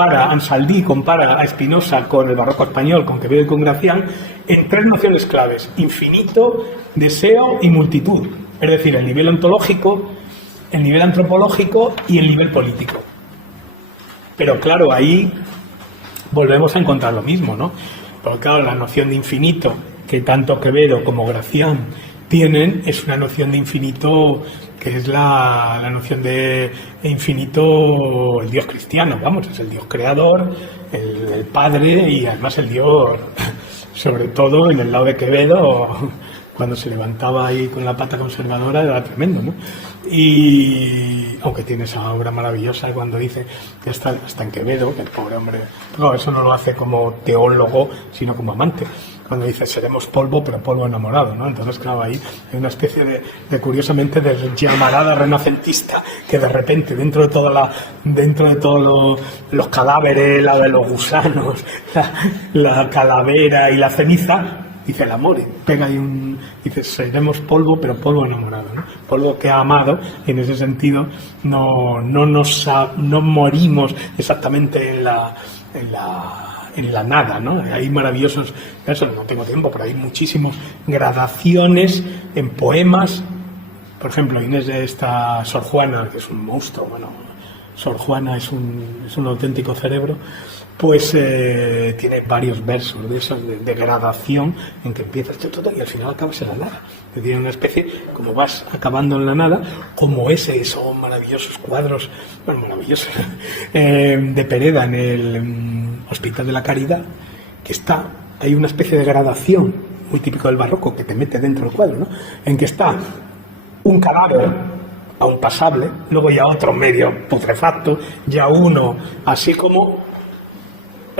Ansaldi compara a Spinoza con el barroco español, con Quevedo y con Gracián, en tres nociones claves: infinito, deseo y multitud. Es decir, el nivel ontológico, el nivel antropológico y el nivel político. Pero claro, ahí volvemos a encontrar lo mismo, ¿no? Porque claro, la noción de infinito que tanto Quevedo como Gracián tienen es una noción de infinito que es la noción de infinito, el Dios cristiano, vamos, es el Dios creador, el Padre, y además el Dios, sobre todo en el lado de Quevedo, cuando se levantaba ahí con la pata conservadora, era tremendo, ¿no? Y aunque tiene esa obra maravillosa cuando dice que está en Quevedo, que el pobre hombre, no, eso no lo hace como teólogo, sino como amante, cuando dice seremos polvo, pero polvo enamorado, ¿no? Entonces, claro, ahí hay una especie de curiosamente, de llamarada renacentista, que de repente, dentro de todos los cadáveres, la de los gusanos, la calavera y la ceniza, dice el amor, pega ahí dice seremos polvo, pero polvo enamorado, ¿no? Polvo que ha amado, y en ese sentido no morimos exactamente en la nada, ¿no? Hay maravillosos, eso no tengo tiempo, pero hay muchísimas gradaciones en poemas. Por ejemplo, Inés de esta Sor Juana, que es un monstruo, bueno, Sor Juana es un auténtico cerebro, pues tiene varios versos de esos de gradación en que empiezas y al final acabas en la nada. Tiene una especie, como vas acabando en la nada, como son maravillosos cuadros, bueno, maravillosos, de Pereda en el Hospital de la Caridad, que hay una especie de gradación muy típico del barroco que te mete dentro del cuadro, ¿no?, en que está un cadáver aún pasable, luego ya otro medio putrefacto, ya uno así como...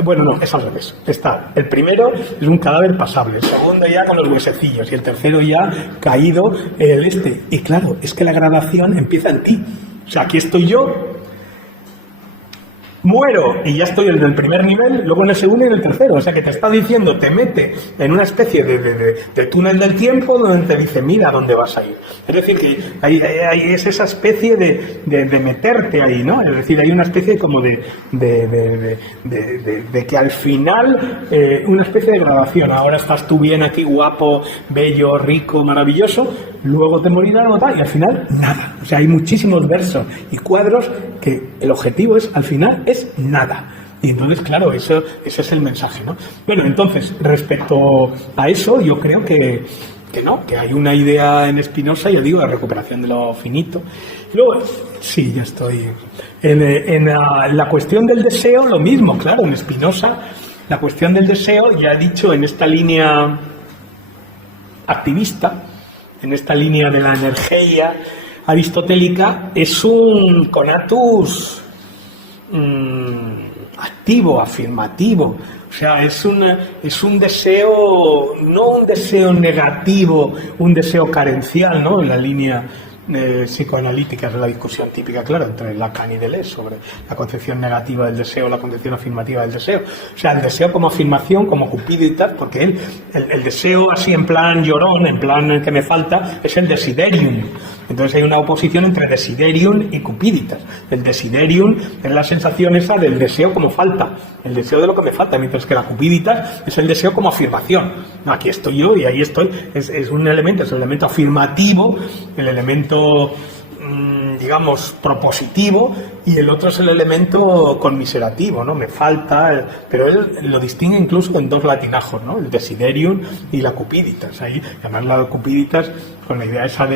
Bueno, no, es al revés. Está, el primero es un cadáver pasable, el segundo ya con los huesecillos y el tercero ya caído el este. Y claro, es que la gradación empieza en ti. O sea, aquí estoy yo, muero y ya estoy en el primer nivel, luego en el segundo y en el tercero. O sea, que te está diciendo, te mete en una especie de túnel del tiempo donde te dice, mira dónde vas a ir. Es decir, que es esa especie de meterte ahí, ¿no? Es decir, hay una especie como de que al final, una especie de gradación. Ahora estás tú bien aquí, guapo, bello, rico, maravilloso, luego te morirás y al final, nada. O sea, hay muchísimos versos y cuadros que el objetivo es, al final, es nada. Y entonces, claro, ese es el mensaje, ¿no? Bueno, entonces, respecto a eso, yo creo que no, que hay una idea en Spinoza, yo digo, de recuperación de lo finito. Luego, sí, ya estoy. En la cuestión del deseo, lo mismo, claro, en Spinoza, la cuestión del deseo, ya he dicho, en esta línea activista, en esta línea de la energía aristotélica, es un conatus activo, afirmativo. O sea, es un deseo, no un deseo negativo, un deseo carencial, ¿no? En la línea psicoanalítica es la discusión típica, claro, entre Lacan y Deleuze sobre la concepción negativa del deseo, la concepción afirmativa del deseo. O sea, el deseo como afirmación, como cupiditas, porque el deseo así en plan llorón, en plan que me falta, es el desiderium. Entonces hay una oposición entre desiderium y cupiditas. El desiderium es la sensación esa del deseo como falta, el deseo de lo que me falta, mientras que la cupiditas es el deseo como afirmación. Aquí estoy yo y ahí estoy. Es un elemento, es el elemento afirmativo, el elemento, digamos, propositivo, y el otro es el elemento conmiserativo, ¿no? Me falta, pero él lo distingue incluso en dos latinajos, ¿no? El desiderium y la cupiditas. Ahí, además la cupiditas con la idea esa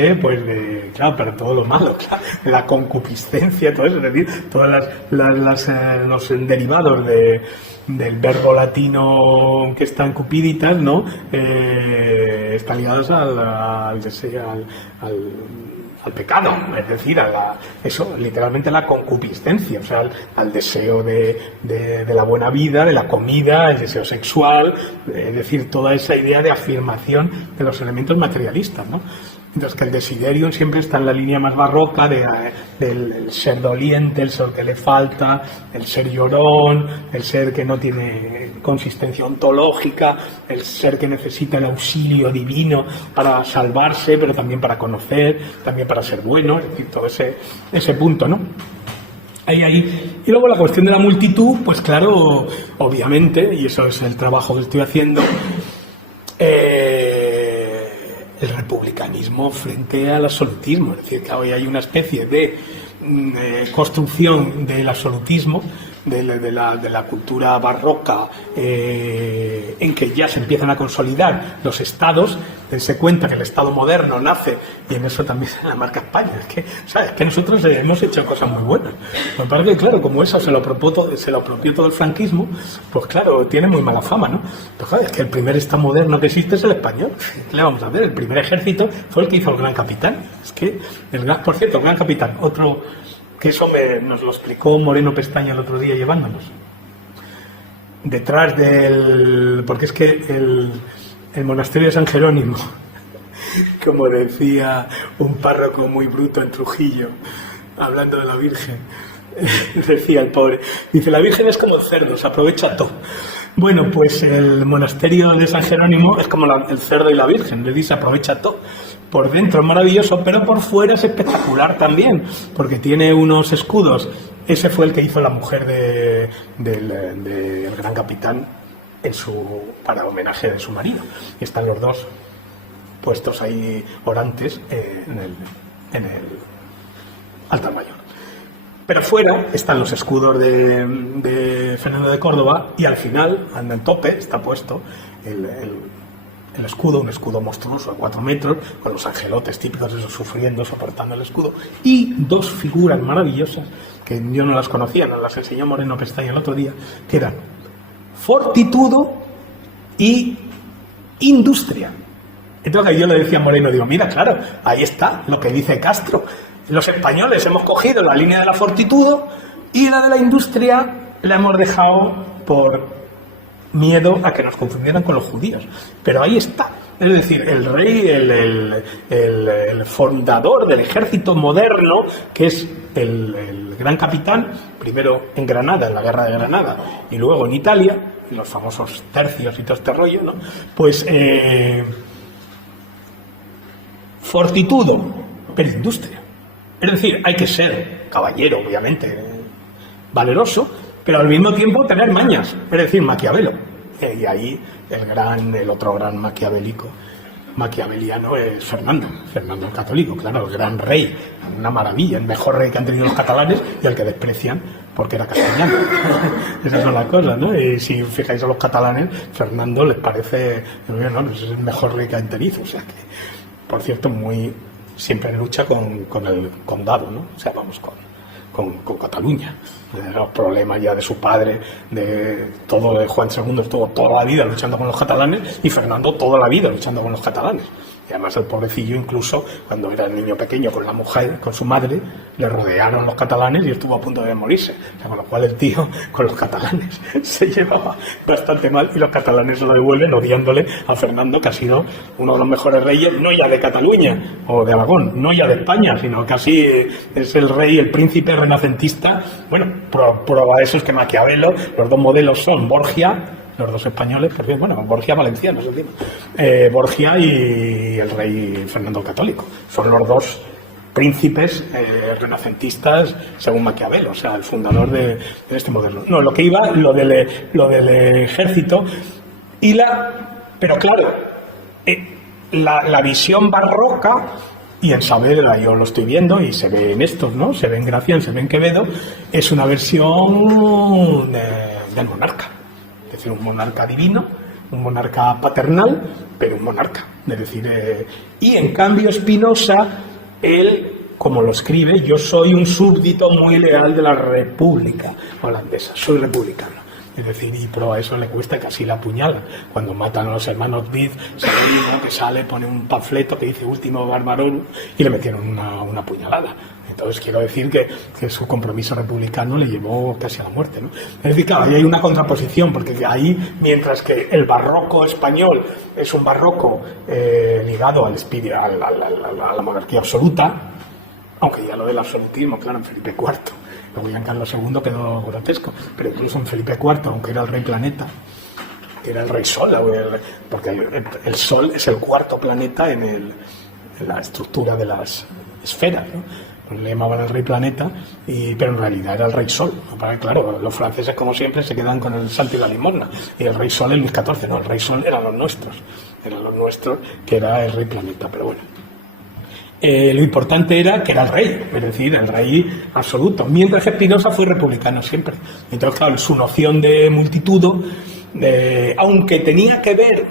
claro, pero todo lo malo, claro, la concupiscencia, todo eso, es decir, todas los derivados del verbo latino que está en cupiditas, ¿no? Están ligados al deseo, al pecado, es decir, eso, literalmente la concupiscencia, o sea, al deseo de la buena vida, de la comida, el deseo sexual, es decir, toda esa idea de afirmación de los elementos materialistas, ¿no? Mientras que el desiderium siempre está en la línea más barroca del ser doliente, el ser que le falta, el ser llorón, el ser que no tiene consistencia ontológica, el ser que necesita el auxilio divino para salvarse, pero también para conocer, también para ser bueno, es decir, todo ese punto, ¿no? Ahí. Y luego la cuestión de la multitud, pues claro, obviamente, y eso es el trabajo que estoy haciendo, el republicanismo frente al absolutismo. Es decir, que hoy hay una especie de construcción del absolutismo, de la cultura barroca, en que ya se empiezan a consolidar los estados. Dense cuenta que el estado moderno nace, y en eso también se la marca España. Es que nosotros hemos hecho cosas muy buenas. Me parece que, claro, como eso se lo apropió todo el franquismo, pues claro, tiene muy mala fama, ¿no? Pero claro, es que el primer estado moderno que existe es el español. ¿Qué le vamos a hacer? El primer ejército fue el que hizo el Gran Capitán. Es que, por cierto, el Gran Capitán, otro... que eso nos lo explicó Moreno Pestaña el otro día llevándonos. Detrás porque es que el monasterio de San Jerónimo, como decía un párroco muy bruto en Trujillo, hablando de la Virgen, decía el pobre, dice, la Virgen es como el cerdo, se aprovecha todo. Bueno, pues el monasterio de San Jerónimo es como el cerdo y la Virgen, le dice, aprovecha todo. Por dentro es maravilloso, pero por fuera es espectacular también, porque tiene unos escudos. Ese fue el que hizo la mujer del Gran Capitán para homenaje de su marido. Y están los dos puestos ahí orantes en el altar mayor. Pero fuera están los escudos de Fernando de Córdoba, y al final, en tope, está puesto el escudo, un escudo monstruoso de 4 metros, con los angelotes típicos, esos sufriendo, soportando el escudo, y dos figuras maravillosas, que yo no las conocía, nos las enseñó Moreno Pestaña el otro día, que eran Fortitudo y Industria. Entonces yo le decía a Moreno, digo, mira, claro, ahí está lo que dice Castro. Los españoles hemos cogido la línea de la Fortitudo y la de la industria la hemos dejado por miedo a que nos confundieran con los judíos. Pero ahí está. Es decir, el rey, el fundador del ejército moderno, que es el gran capitán, primero en Granada, en la guerra de Granada, y luego en Italia, los famosos tercios y todo este rollo, ¿no? Pues Fortitudo, pero industria. Es decir, hay que ser caballero, obviamente, valeroso, pero al mismo tiempo tener mañas, es decir, Maquiavelo. Y ahí el otro gran maquiaveliano es Fernando el Católico, claro, el gran rey, una maravilla, el mejor rey que han tenido los catalanes y el que desprecian porque era castellano. Esas son las cosas, ¿no? Y si fijáis a los catalanes, Fernando les parece, no, pues es el mejor rey que han tenido, o sea que, por cierto, siempre en lucha con el condado, ¿no? O sea, vamos, con Cataluña, los problemas ya de su padre, de todo, de Juan II estuvo toda la vida luchando con los catalanes y Fernando toda la vida luchando con los catalanes. Y además el pobrecillo, incluso cuando era niño pequeño con la mujer, con su madre, le rodearon los catalanes y estuvo a punto de morirse. O sea, con lo cual el tío con los catalanes se llevaba bastante mal y los catalanes lo devuelven odiándole a Fernando, que ha sido uno de los mejores reyes, no ya de Cataluña o de Aragón, no ya de España, sino casi es el rey, el príncipe renacentista. Bueno, prueba de eso es que Maquiavelo, los dos modelos son Borgia, los dos españoles, porque, bueno, Borgia valenciano, Borgia y el rey Fernando el Católico. Son los dos príncipes renacentistas según Maquiavelo, o sea, el fundador de este modelo. No, lo que iba, lo del ejército pero claro, la visión barroca, y en Saavedra yo lo estoy viendo y se ve en estos, ¿no? Se ve en Gracián, se ve en Quevedo, es una versión del monarca. Es decir, un monarca divino, un monarca paternal, pero un monarca. Es decir, y en cambio Spinoza, él, como lo escribe, yo soy un súbdito muy leal de la República holandesa, soy republicano. Es decir, y pero a eso le cuesta casi la puñala. Cuando matan a los hermanos Bid, sale uno que sale, pone un panfleto que dice último barbarón y le metieron una puñalada. Entonces quiero decir que su compromiso republicano le llevó casi a la muerte, ¿no? Es decir, claro, ahí hay una contraposición, porque ahí, mientras que el barroco español es un barroco ligado al espíritu, a la monarquía absoluta, aunque ya lo del absolutismo, claro, en Felipe IV, luego ya en Carlos II quedó grotesco, pero incluso en Felipe IV, aunque era el rey planeta, era el rey sol, porque el sol es el cuarto planeta en la estructura de las esferas, ¿no? Pues le llamaban el rey planeta, pero en realidad era el rey sol. Claro, los franceses, como siempre, se quedan con el santo y la limosna, y el rey sol es Luis XIV, no, el rey sol eran los nuestros, que era el rey planeta, pero bueno. Lo importante era que era el rey, es decir, el rey absoluto, mientras que Spinoza fue republicano siempre. Entonces, claro, su noción de multitudo, aunque tenía que ver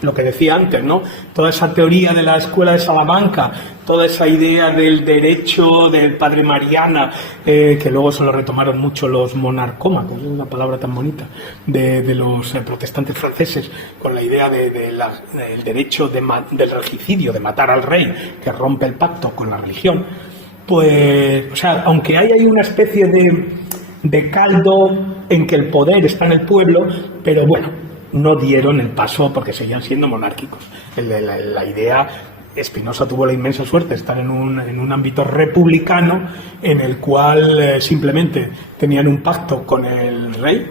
lo que decía antes, ¿no? Toda esa teoría de la escuela de Salamanca, toda esa idea del derecho del padre Mariana, que luego se lo retomaron mucho los monarcómacos, es una palabra tan bonita, de los protestantes franceses, con la idea del derecho del regicidio, de matar al rey, que rompe el pacto con la religión. Pues, o sea, aunque hay ahí una especie de caldo en que el poder está en el pueblo, pero bueno, no dieron el paso porque seguían siendo monárquicos. La idea, Spinoza tuvo la inmensa suerte de estar en un ámbito republicano en el cual simplemente tenían un pacto con el rey.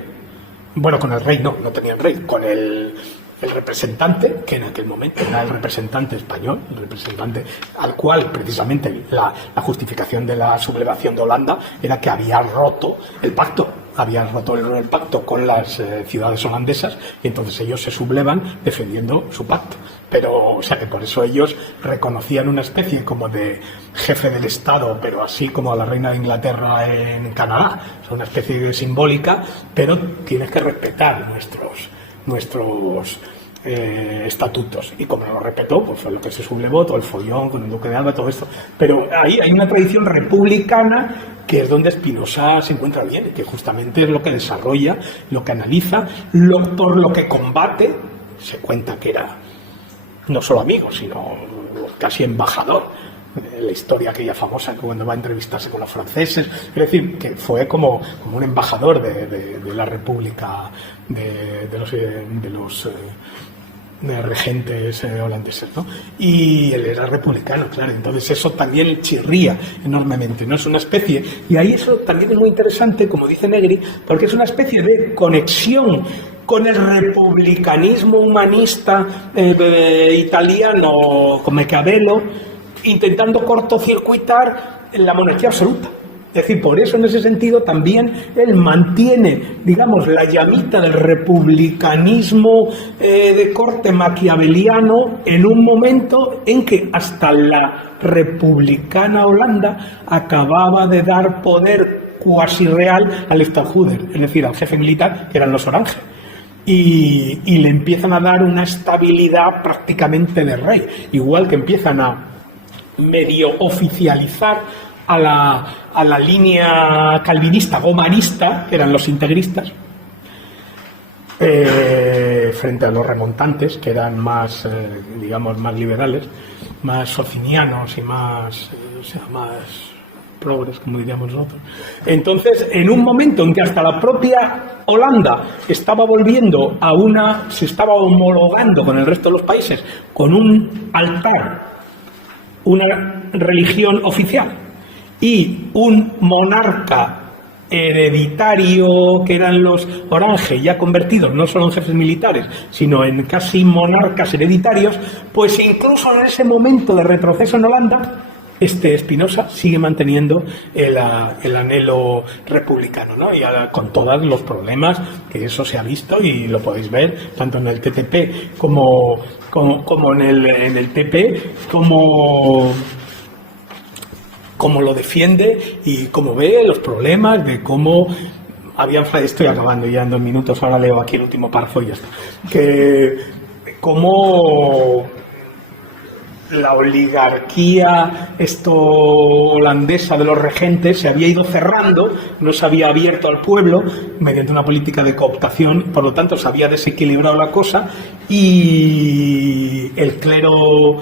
Bueno, con el rey no tenían rey, con el representante, que en aquel momento era el representante español, el representante al cual precisamente la justificación de la sublevación de Holanda era que había roto el pacto. Habían roto el pacto con las ciudades holandesas y entonces ellos se sublevan defendiendo su pacto. Pero, o sea que por eso ellos reconocían una especie como de jefe del Estado, pero así como a la reina de Inglaterra en Canadá. Es una especie simbólica, pero tienes que respetar nuestros estatutos, y como no lo respetó, pues fue lo que se sublevó, todo el follón con el duque de Alba, todo esto. Pero ahí hay una tradición republicana que es donde Spinoza se encuentra bien, que justamente es lo que desarrolla, lo que analiza, por lo que combate. Se cuenta que era no solo amigo, sino casi embajador. La historia aquella famosa que cuando va a entrevistarse con los franceses, es decir, que fue como un embajador de la República de los regentes holandeses, ¿no? Y él era republicano, claro, entonces eso también chirría enormemente, ¿no? Es una especie, y ahí eso también es muy interesante, como dice Negri, porque es una especie de conexión con el republicanismo humanista italiano, con Maquiavelo, intentando cortocircuitar la monarquía absoluta. Es decir, por eso en ese sentido también él mantiene, digamos, la llamita del republicanismo de corte maquiaveliano en un momento en que hasta la republicana Holanda acababa de dar poder cuasi real al Stadtholder, es decir, al jefe militar, que eran los Orange. Y le empiezan a dar una estabilidad prácticamente de rey, igual que empiezan a medio oficializar a la línea calvinista, gomarista, que eran los integristas, frente a los remontantes, que eran más, digamos, más liberales, más socinianos y más progres, como diríamos nosotros. Entonces, en un momento en que hasta la propia Holanda estaba volviendo se estaba homologando con el resto de los países, con un altar, una religión oficial, y un monarca hereditario, que eran los Orange, ya convertidos no solo en jefes militares, sino en casi monarcas hereditarios, pues incluso en ese momento de retroceso en Holanda, Spinoza sigue manteniendo el anhelo republicano, ¿no? Y con todos los problemas que eso se ha visto, y lo podéis ver tanto en el TTP como en el TP, cómo lo defiende y cómo ve los problemas de cómo estoy acabando ya en 2 minutos, ahora leo aquí el último párrafo y ya está, que cómo la oligarquía holandesa de los regentes se había ido cerrando, no se había abierto al pueblo mediante una política de cooptación, por lo tanto se había desequilibrado la cosa, y el clero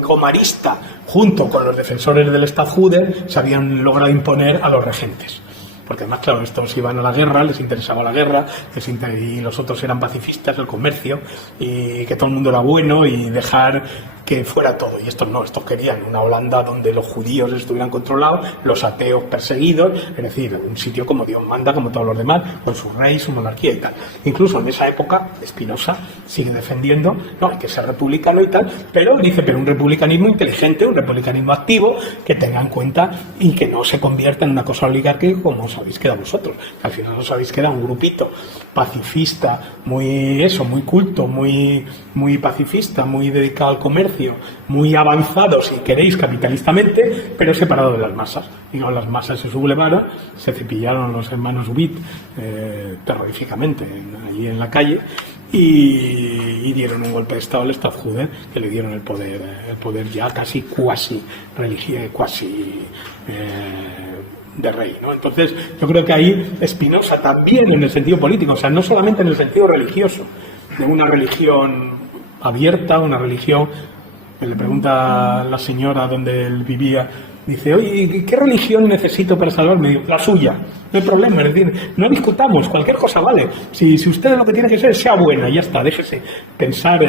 gomarista junto con los defensores del Stadtholder se habían logrado imponer a los regentes. Porque además, claro, estos iban a la guerra, les interesaba la guerra, y los otros eran pacifistas, el comercio, y que todo el mundo era bueno, y dejar que fuera todo. Y estos no, estos querían una Holanda donde los judíos estuvieran controlados, los ateos perseguidos, es decir, un sitio como Dios manda, como todos los demás, con su rey, su monarquía y tal. Incluso en esa época, Spinoza sigue defendiendo, no, hay que ser republicano y tal, pero dice, pero un republicanismo inteligente, un republicanismo activo, que tenga en cuenta y que no se convierta en una cosa oligárquica como os habéis quedado vosotros. Al final os habéis quedado un grupito pacifista, muy culto, muy pacifista, muy dedicado al comercio, muy avanzado, si queréis, capitalistamente, pero separado de las masas. Digamos, las masas se sublevaron, se cepillaron los hermanos Ubit terroríficamente allí en la calle, y dieron un golpe de estado al Stadtholder, que le dieron el poder ya casi cuasi religioso, cuasi de rey, ¿no? Entonces yo creo que ahí Spinoza también en el sentido político, o sea, no solamente en el sentido religioso, de una religión abierta, una religión que le pregunta a la señora donde él vivía, dice, oye, ¿qué religión necesito para salvarme? La suya, no hay problema, es decir, no discutamos, cualquier cosa vale, si usted lo que tiene que ser sea buena, ya está, déjese pensar,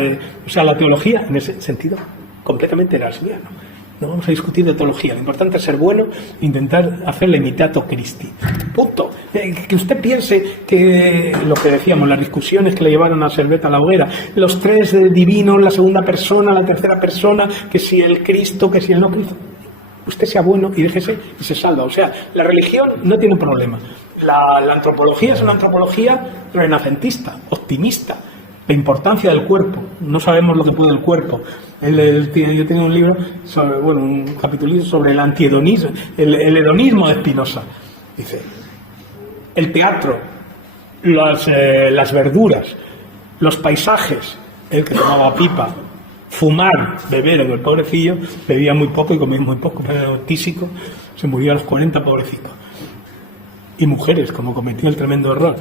o sea, la teología en ese sentido completamente erasmiano. No vamos a discutir de teología, lo importante es ser bueno, intentar hacer la imitato Christi. Punto. Que usted piense que lo que decíamos, las discusiones que le llevaron a Servet a la hoguera, los 3 divinos, la segunda persona, la tercera persona, que si el Cristo, que si el no Cristo. Usted sea bueno y déjese y se salva. O sea, la religión no tiene problema. La antropología es una antropología renacentista, optimista. La importancia del cuerpo. No sabemos lo que puede el cuerpo. Yo tengo un libro, un capítulo sobre el antihedonismo, el hedonismo de Spinoza. Dice, el teatro, las verduras, los paisajes, el que tomaba pipa, fumar, beber, el pobrecillo bebía muy poco y comía muy poco, era tísico, se murió a los 40, pobrecito. y mujeres, como cometió el tremendo error,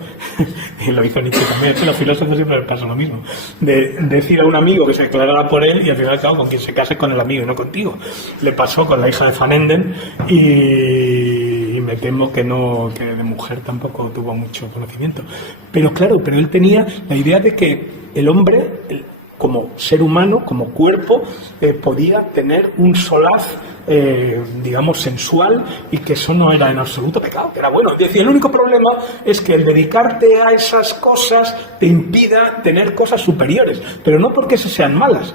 y lo hizo Nietzsche también, a los filósofos siempre les pasa lo mismo, de decir a un amigo que se declarara por él y al final, claro, con quien se case con el amigo y no contigo. Le pasó con la hija de Van Enden y me temo que de mujer tampoco tuvo mucho conocimiento. Pero claro, pero él tenía la idea de que el hombre, como ser humano, como cuerpo, podía tener un solaz, digamos, sensual, y que eso no era en absoluto pecado, que era bueno. Decía, el único problema es que el dedicarte a esas cosas te impida tener cosas superiores, pero no porque esas sean malas.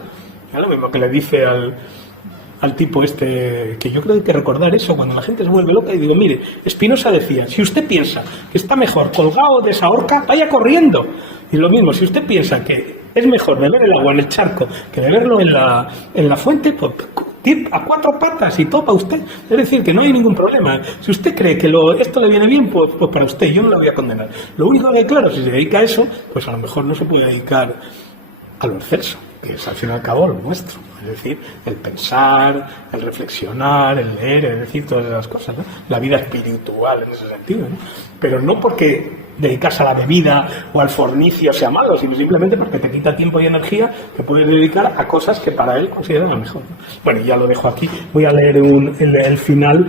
Es lo mismo que le dice al tipo este, que yo creo que hay que recordar eso cuando la gente se vuelve loca, y digo, mire, Spinoza decía, si usted piensa que está mejor colgado de esa horca, vaya corriendo. Y lo mismo, si usted piensa que es mejor beber el agua en el charco que beberlo en la fuente, pues a 4 patas y todo para usted. Es decir, que no hay ningún problema. Si usted cree que esto le viene bien, pues para usted, yo no lo voy a condenar. Lo único que, claro, si se dedica a eso, pues a lo mejor no se puede dedicar a lo excelso, que es al fin y al cabo lo nuestro. Es decir, el pensar, el reflexionar, el leer, es decir, todas esas cosas, ¿no? La vida espiritual en ese sentido, ¿no? Pero no porque dedicarse a la bebida o al fornicio sea malo, sino simplemente porque te quita tiempo y energía que puedes dedicar a cosas que para él considera mejor, ¿no? Bueno, ya lo dejo aquí. Voy a leer el final.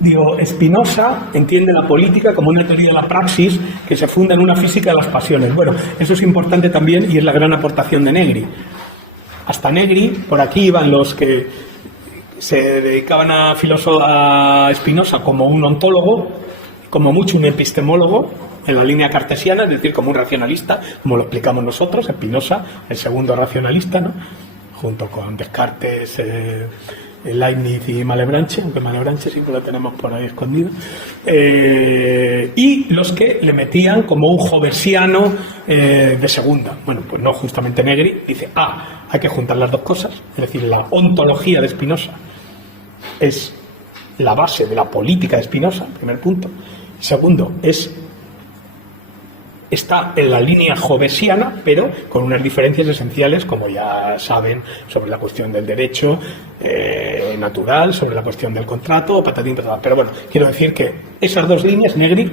Digo, Spinoza entiende la política como una teoría de la praxis que se funda en una física de las pasiones. Bueno, eso es importante también y es la gran aportación de Negri. Hasta Negri, por aquí iban los que se dedicaban a Spinoza como un ontólogo, como mucho un epistemólogo en la línea cartesiana, es decir, como un racionalista, como lo explicamos nosotros, Spinoza, el segundo racionalista, ¿no? Junto con Descartes, Leibniz y Malebranche, aunque Malebranche siempre lo tenemos por ahí escondido, y los que le metían como un hobbesiano de segunda. Bueno, pues no, justamente Negri dice, hay que juntar las dos cosas, es decir, la ontología de Spinoza es la base de la política de Spinoza, primer punto. Segundo, está en la línea hobbesiana, pero con unas diferencias esenciales, como ya saben, sobre la cuestión del derecho natural, sobre la cuestión del contrato, patatín, patatín. Pero bueno, quiero decir que esas dos líneas, Negri.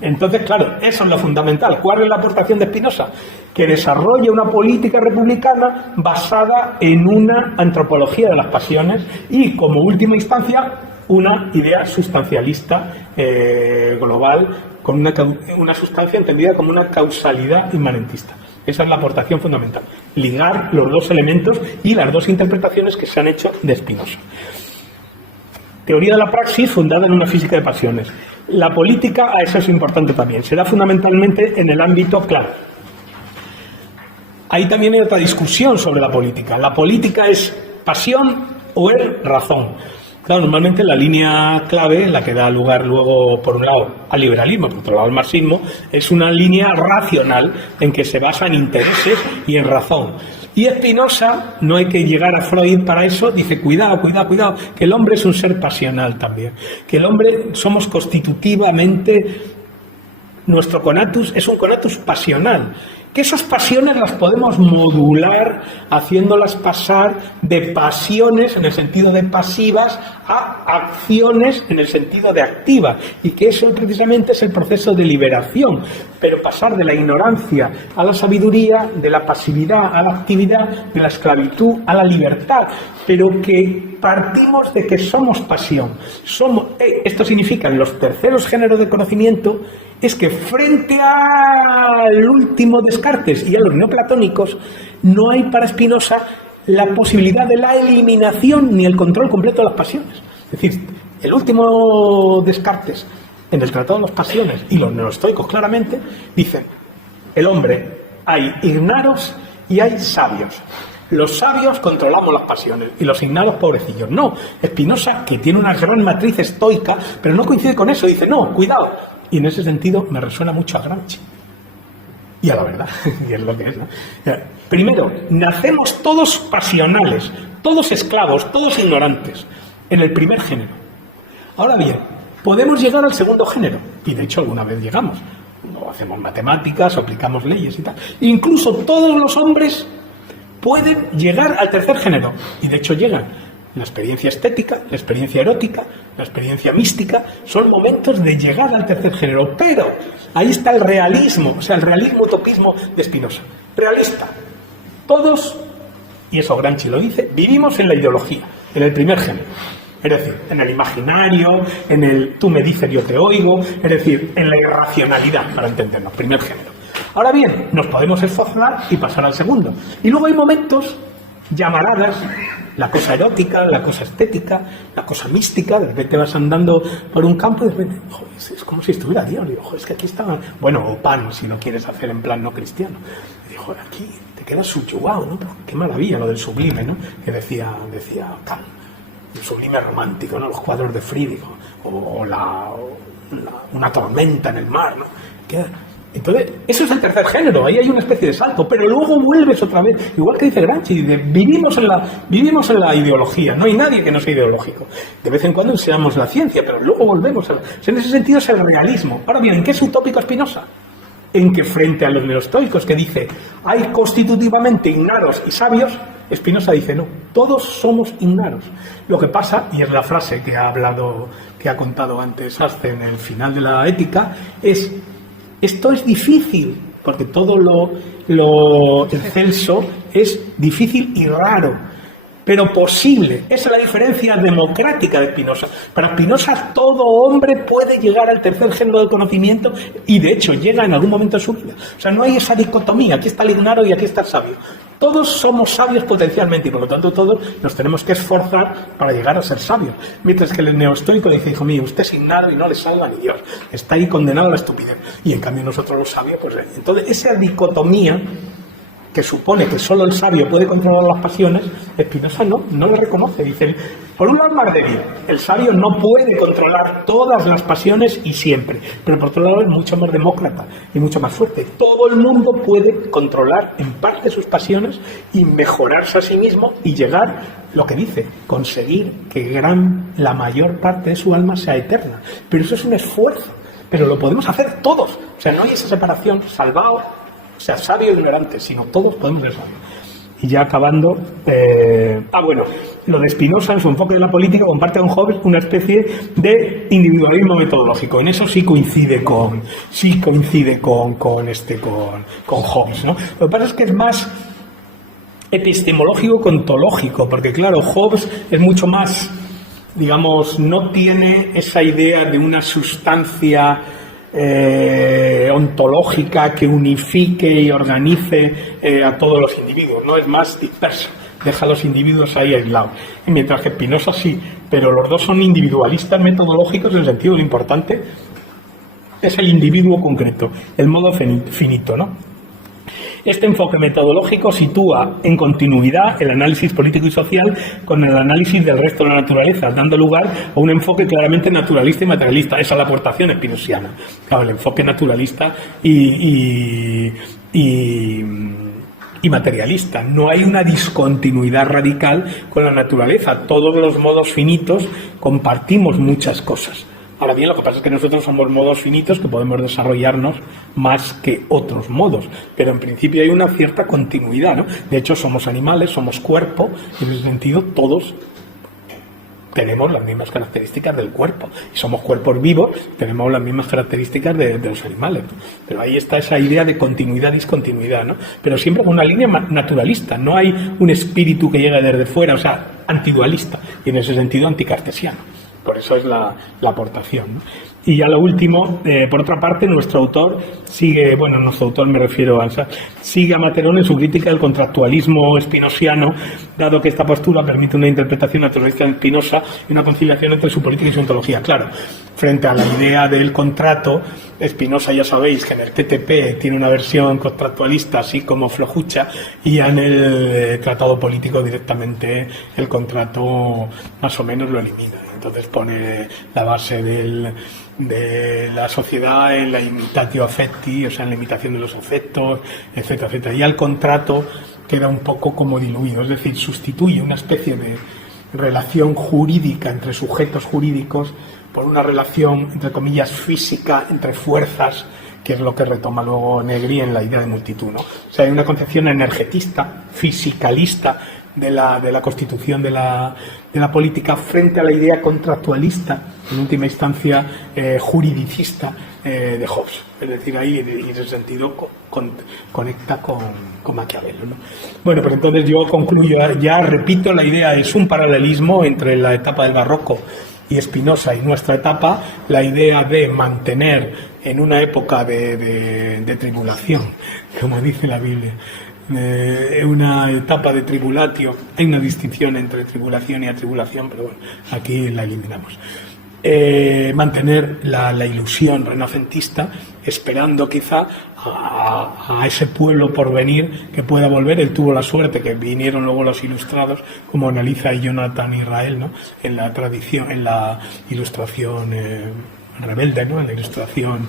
Entonces, claro, eso es lo fundamental. ¿Cuál es la aportación de Spinoza? Que desarrolla una política republicana basada en una antropología de las pasiones y, como última instancia, una idea sustancialista global, con una sustancia entendida como una causalidad inmanentista. Esa es la aportación fundamental. Ligar los dos elementos y las dos interpretaciones que se han hecho de Spinoza. Teoría de la praxis fundada en una física de pasiones. La política, eso es importante también, se da fundamentalmente en el ámbito claro. Ahí también hay otra discusión sobre la política. ¿La política es pasión o es razón? Claro, normalmente la línea clave, la que da lugar luego, por un lado, al liberalismo, por otro lado, al marxismo, es una línea racional en que se basa en intereses y en razón. Y Spinoza, no hay que llegar a Freud para eso, dice, cuidado, que el hombre es un ser pasional también, que el hombre somos constitutivamente, nuestro conatus es un conatus pasional, que esas pasiones las podemos modular haciéndolas pasar de pasiones en el sentido de pasivas a acciones en el sentido de activas, y que eso precisamente es el proceso de liberación, pero pasar de la ignorancia a la sabiduría, de la pasividad a la actividad, de la esclavitud a la libertad, pero que partimos de que somos pasión. Esto significa, en los terceros géneros de conocimiento, es que frente al último Descartes y a los neoplatónicos, no hay para Spinoza la posibilidad de la eliminación ni el control completo de las pasiones. Es decir, el último Descartes, en el Tratado de las Pasiones, y los neoestoicos claramente, dicen, el hombre, hay ignaros y hay sabios. Los sabios controlamos las pasiones y los ignaros, pobrecillos. No, Spinoza, que tiene una gran matriz estoica, pero no coincide con eso, dice, no, cuidado. Y en ese sentido me resuena mucho a Gramsci. Y a la verdad, y es lo que es, ¿no? Primero, nacemos todos pasionales, todos esclavos, todos ignorantes, en el primer género. Ahora bien, podemos llegar al segundo género, y de hecho alguna vez llegamos. O hacemos matemáticas, o aplicamos leyes y tal. Incluso todos los hombres pueden llegar al tercer género, y de hecho llegan. La experiencia estética, la experiencia erótica, la experiencia mística, son momentos de llegar al tercer género. Pero ahí está el realismo, o sea, el realismo-utopismo de Spinoza. Realista. Todos, y eso Gramsci lo dice, vivimos en la ideología, en el primer género. Es decir, en el imaginario, en el tú me dices, yo te oigo, es decir, en la irracionalidad, para entendernos, primer género. Ahora bien, nos podemos esforzar y pasar al segundo. Y luego hay momentos, llamaradas, la cosa erótica, la cosa estética, la cosa mística, de repente vas andando por un campo y de repente, joder, es como si estuviera Dios, digo, joder, es que aquí está, bueno, o Pan, si lo quieres hacer en plan no cristiano. Y digo, joder, aquí te quedas subyugado, ¿no? Pero qué maravilla lo del sublime, ¿no? Que decía Kant. El sublime romántico, ¿no? Los cuadros de Friedrich, o una tormenta en el mar, ¿no? Entonces, eso es el tercer género, ahí hay una especie de salto, pero luego vuelves otra vez, igual que dice Gramsci, vivimos en la ideología, no hay nadie que no sea ideológico. De vez en cuando enseñamos la ciencia, pero luego volvemos o sea, en ese sentido es el realismo. Ahora bien, ¿en qué es utópico Spinoza? En que frente a los neoestoicos que dice hay constitutivamente ignaros y sabios, Spinoza dice no, todos somos ignaros. Lo que pasa, y es la frase que ha contado antes Arce en el final de la Ética, es esto es difícil, porque todo lo excelso es difícil y raro, pero posible. Esa es la diferencia democrática de Spinoza. Para Spinoza todo hombre puede llegar al tercer género del conocimiento y de hecho llega en algún momento de su vida. O sea, no hay esa dicotomía, aquí está el ignaro y aquí está el sabio. Todos somos sabios potencialmente y por lo tanto todos nos tenemos que esforzar para llegar a ser sabios. Mientras que el neoestoico dice, hijo mío, usted es ignaro y no le salva ni Dios. Está ahí condenado a la estupidez. Y en cambio nosotros los sabios, pues entonces esa dicotomía que supone que solo el sabio puede controlar las pasiones, Spinoza no la reconoce. Dice, por un lado más débil, el sabio no puede controlar todas las pasiones y siempre, pero por otro lado es mucho más demócrata y mucho más fuerte. Todo el mundo puede controlar en parte sus pasiones y mejorarse a sí mismo y llegar, lo que dice, conseguir que la mayor parte de su alma sea eterna. Pero eso es un esfuerzo, pero lo podemos hacer todos. O sea, no hay esa separación, salvado, o sea, sabio e ignorante, sino todos podemos ser sabios. Y ya acabando, bueno, lo de Spinoza en su enfoque de la política comparte con Hobbes una especie de individualismo metodológico. En eso sí coincide con Hobbes, ¿no? Lo que pasa es que es más epistemológico que ontológico, porque claro, Hobbes es mucho más, digamos, no tiene esa idea de una sustancia ontológica que unifique y organice a todos los individuos, no es más disperso, deja a los individuos ahí aislados. Y mientras que Spinoza sí, pero los dos son individualistas metodológicos en el sentido de lo importante es el individuo concreto, el modo finito, ¿no? Este enfoque metodológico sitúa en continuidad el análisis político y social con el análisis del resto de la naturaleza, dando lugar a un enfoque claramente naturalista y materialista. Esa es la aportación spinosiana. Claro, el enfoque naturalista y materialista. No hay una discontinuidad radical con la naturaleza. Todos los modos finitos compartimos muchas cosas. Ahora bien, lo que pasa es que nosotros somos modos finitos que podemos desarrollarnos más que otros modos, pero en principio hay una cierta continuidad, ¿no? De hecho, somos animales, somos cuerpo, y en ese sentido todos tenemos las mismas características del cuerpo. Y somos cuerpos vivos, tenemos las mismas características de los animales, ¿no? Pero ahí está esa idea de continuidad, discontinuidad, ¿no? Pero siempre con una línea naturalista, no hay un espíritu que llegue desde fuera, o sea, antidualista, y en ese sentido anticartesiano. Por eso es la aportación, ¿no? Y ya lo último, por otra parte, nuestro autor sigue, bueno, nuestro autor me refiero a sigue a Materone en su crítica del contractualismo spinosiano, dado que esta postura permite una interpretación naturalista de Spinoza y una conciliación entre su política y su ontología. Claro, frente a la idea del contrato, Spinoza, ya sabéis que en el TTP tiene una versión contractualista así como flojucha, y en el tratado político directamente el contrato más o menos lo elimina. Entonces pone la base de la sociedad en la imitatio affecti, o sea, en la imitación de los afectos, etcétera, etcétera. Y al contrato queda un poco como diluido, es decir, sustituye una especie de relación jurídica entre sujetos jurídicos por una relación, entre comillas, física entre fuerzas, que es lo que retoma luego Negri en la idea de multitud, ¿no? O sea, hay una concepción energetista, fisicalista, de la constitución de la política frente a la idea contractualista, en última instancia juridicista, de Hobbes. Es decir, ahí en ese sentido conecta con Maquiavelo, ¿no? Bueno, pues entonces yo concluyo, ya repito, la idea es un paralelismo entre la etapa del barroco y Spinoza y nuestra etapa, la idea de mantener en una época de tribulación, como dice la Biblia, una etapa de tribulatio. Hay una distinción entre tribulación y atribulación, pero bueno, aquí la eliminamos. Mantener la ilusión renacentista, esperando quizá a ese pueblo por venir que pueda volver. Él tuvo la suerte que vinieron luego los ilustrados, como analiza Jonathan Israel, ¿no?, en la tradición, en la ilustración rebelde, ¿no?, en la ilustración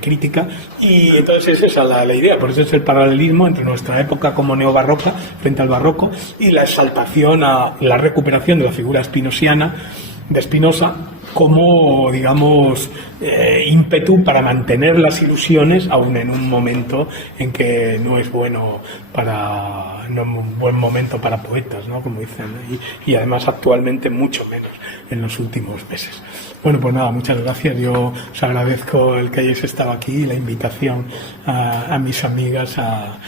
crítica, y entonces esa es la idea. Por eso es el paralelismo entre nuestra época como neobarroca frente al barroco y la exaltación a la recuperación de la figura spinosiana de Spinoza como, digamos, ímpetu para mantener las ilusiones aún en un momento en que no es bueno no es un buen momento para poetas, ¿no?, como dicen, y además actualmente mucho menos en los últimos meses. Bueno, pues nada, muchas gracias. Yo os agradezco el que hayáis estado aquí y la invitación a mis amigas a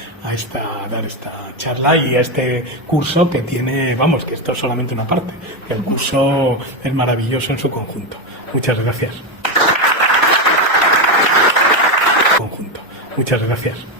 dar esta charla y a este curso que tiene, vamos, que esto es solamente una parte. El curso es maravilloso en su conjunto. Muchas gracias. Muchas gracias.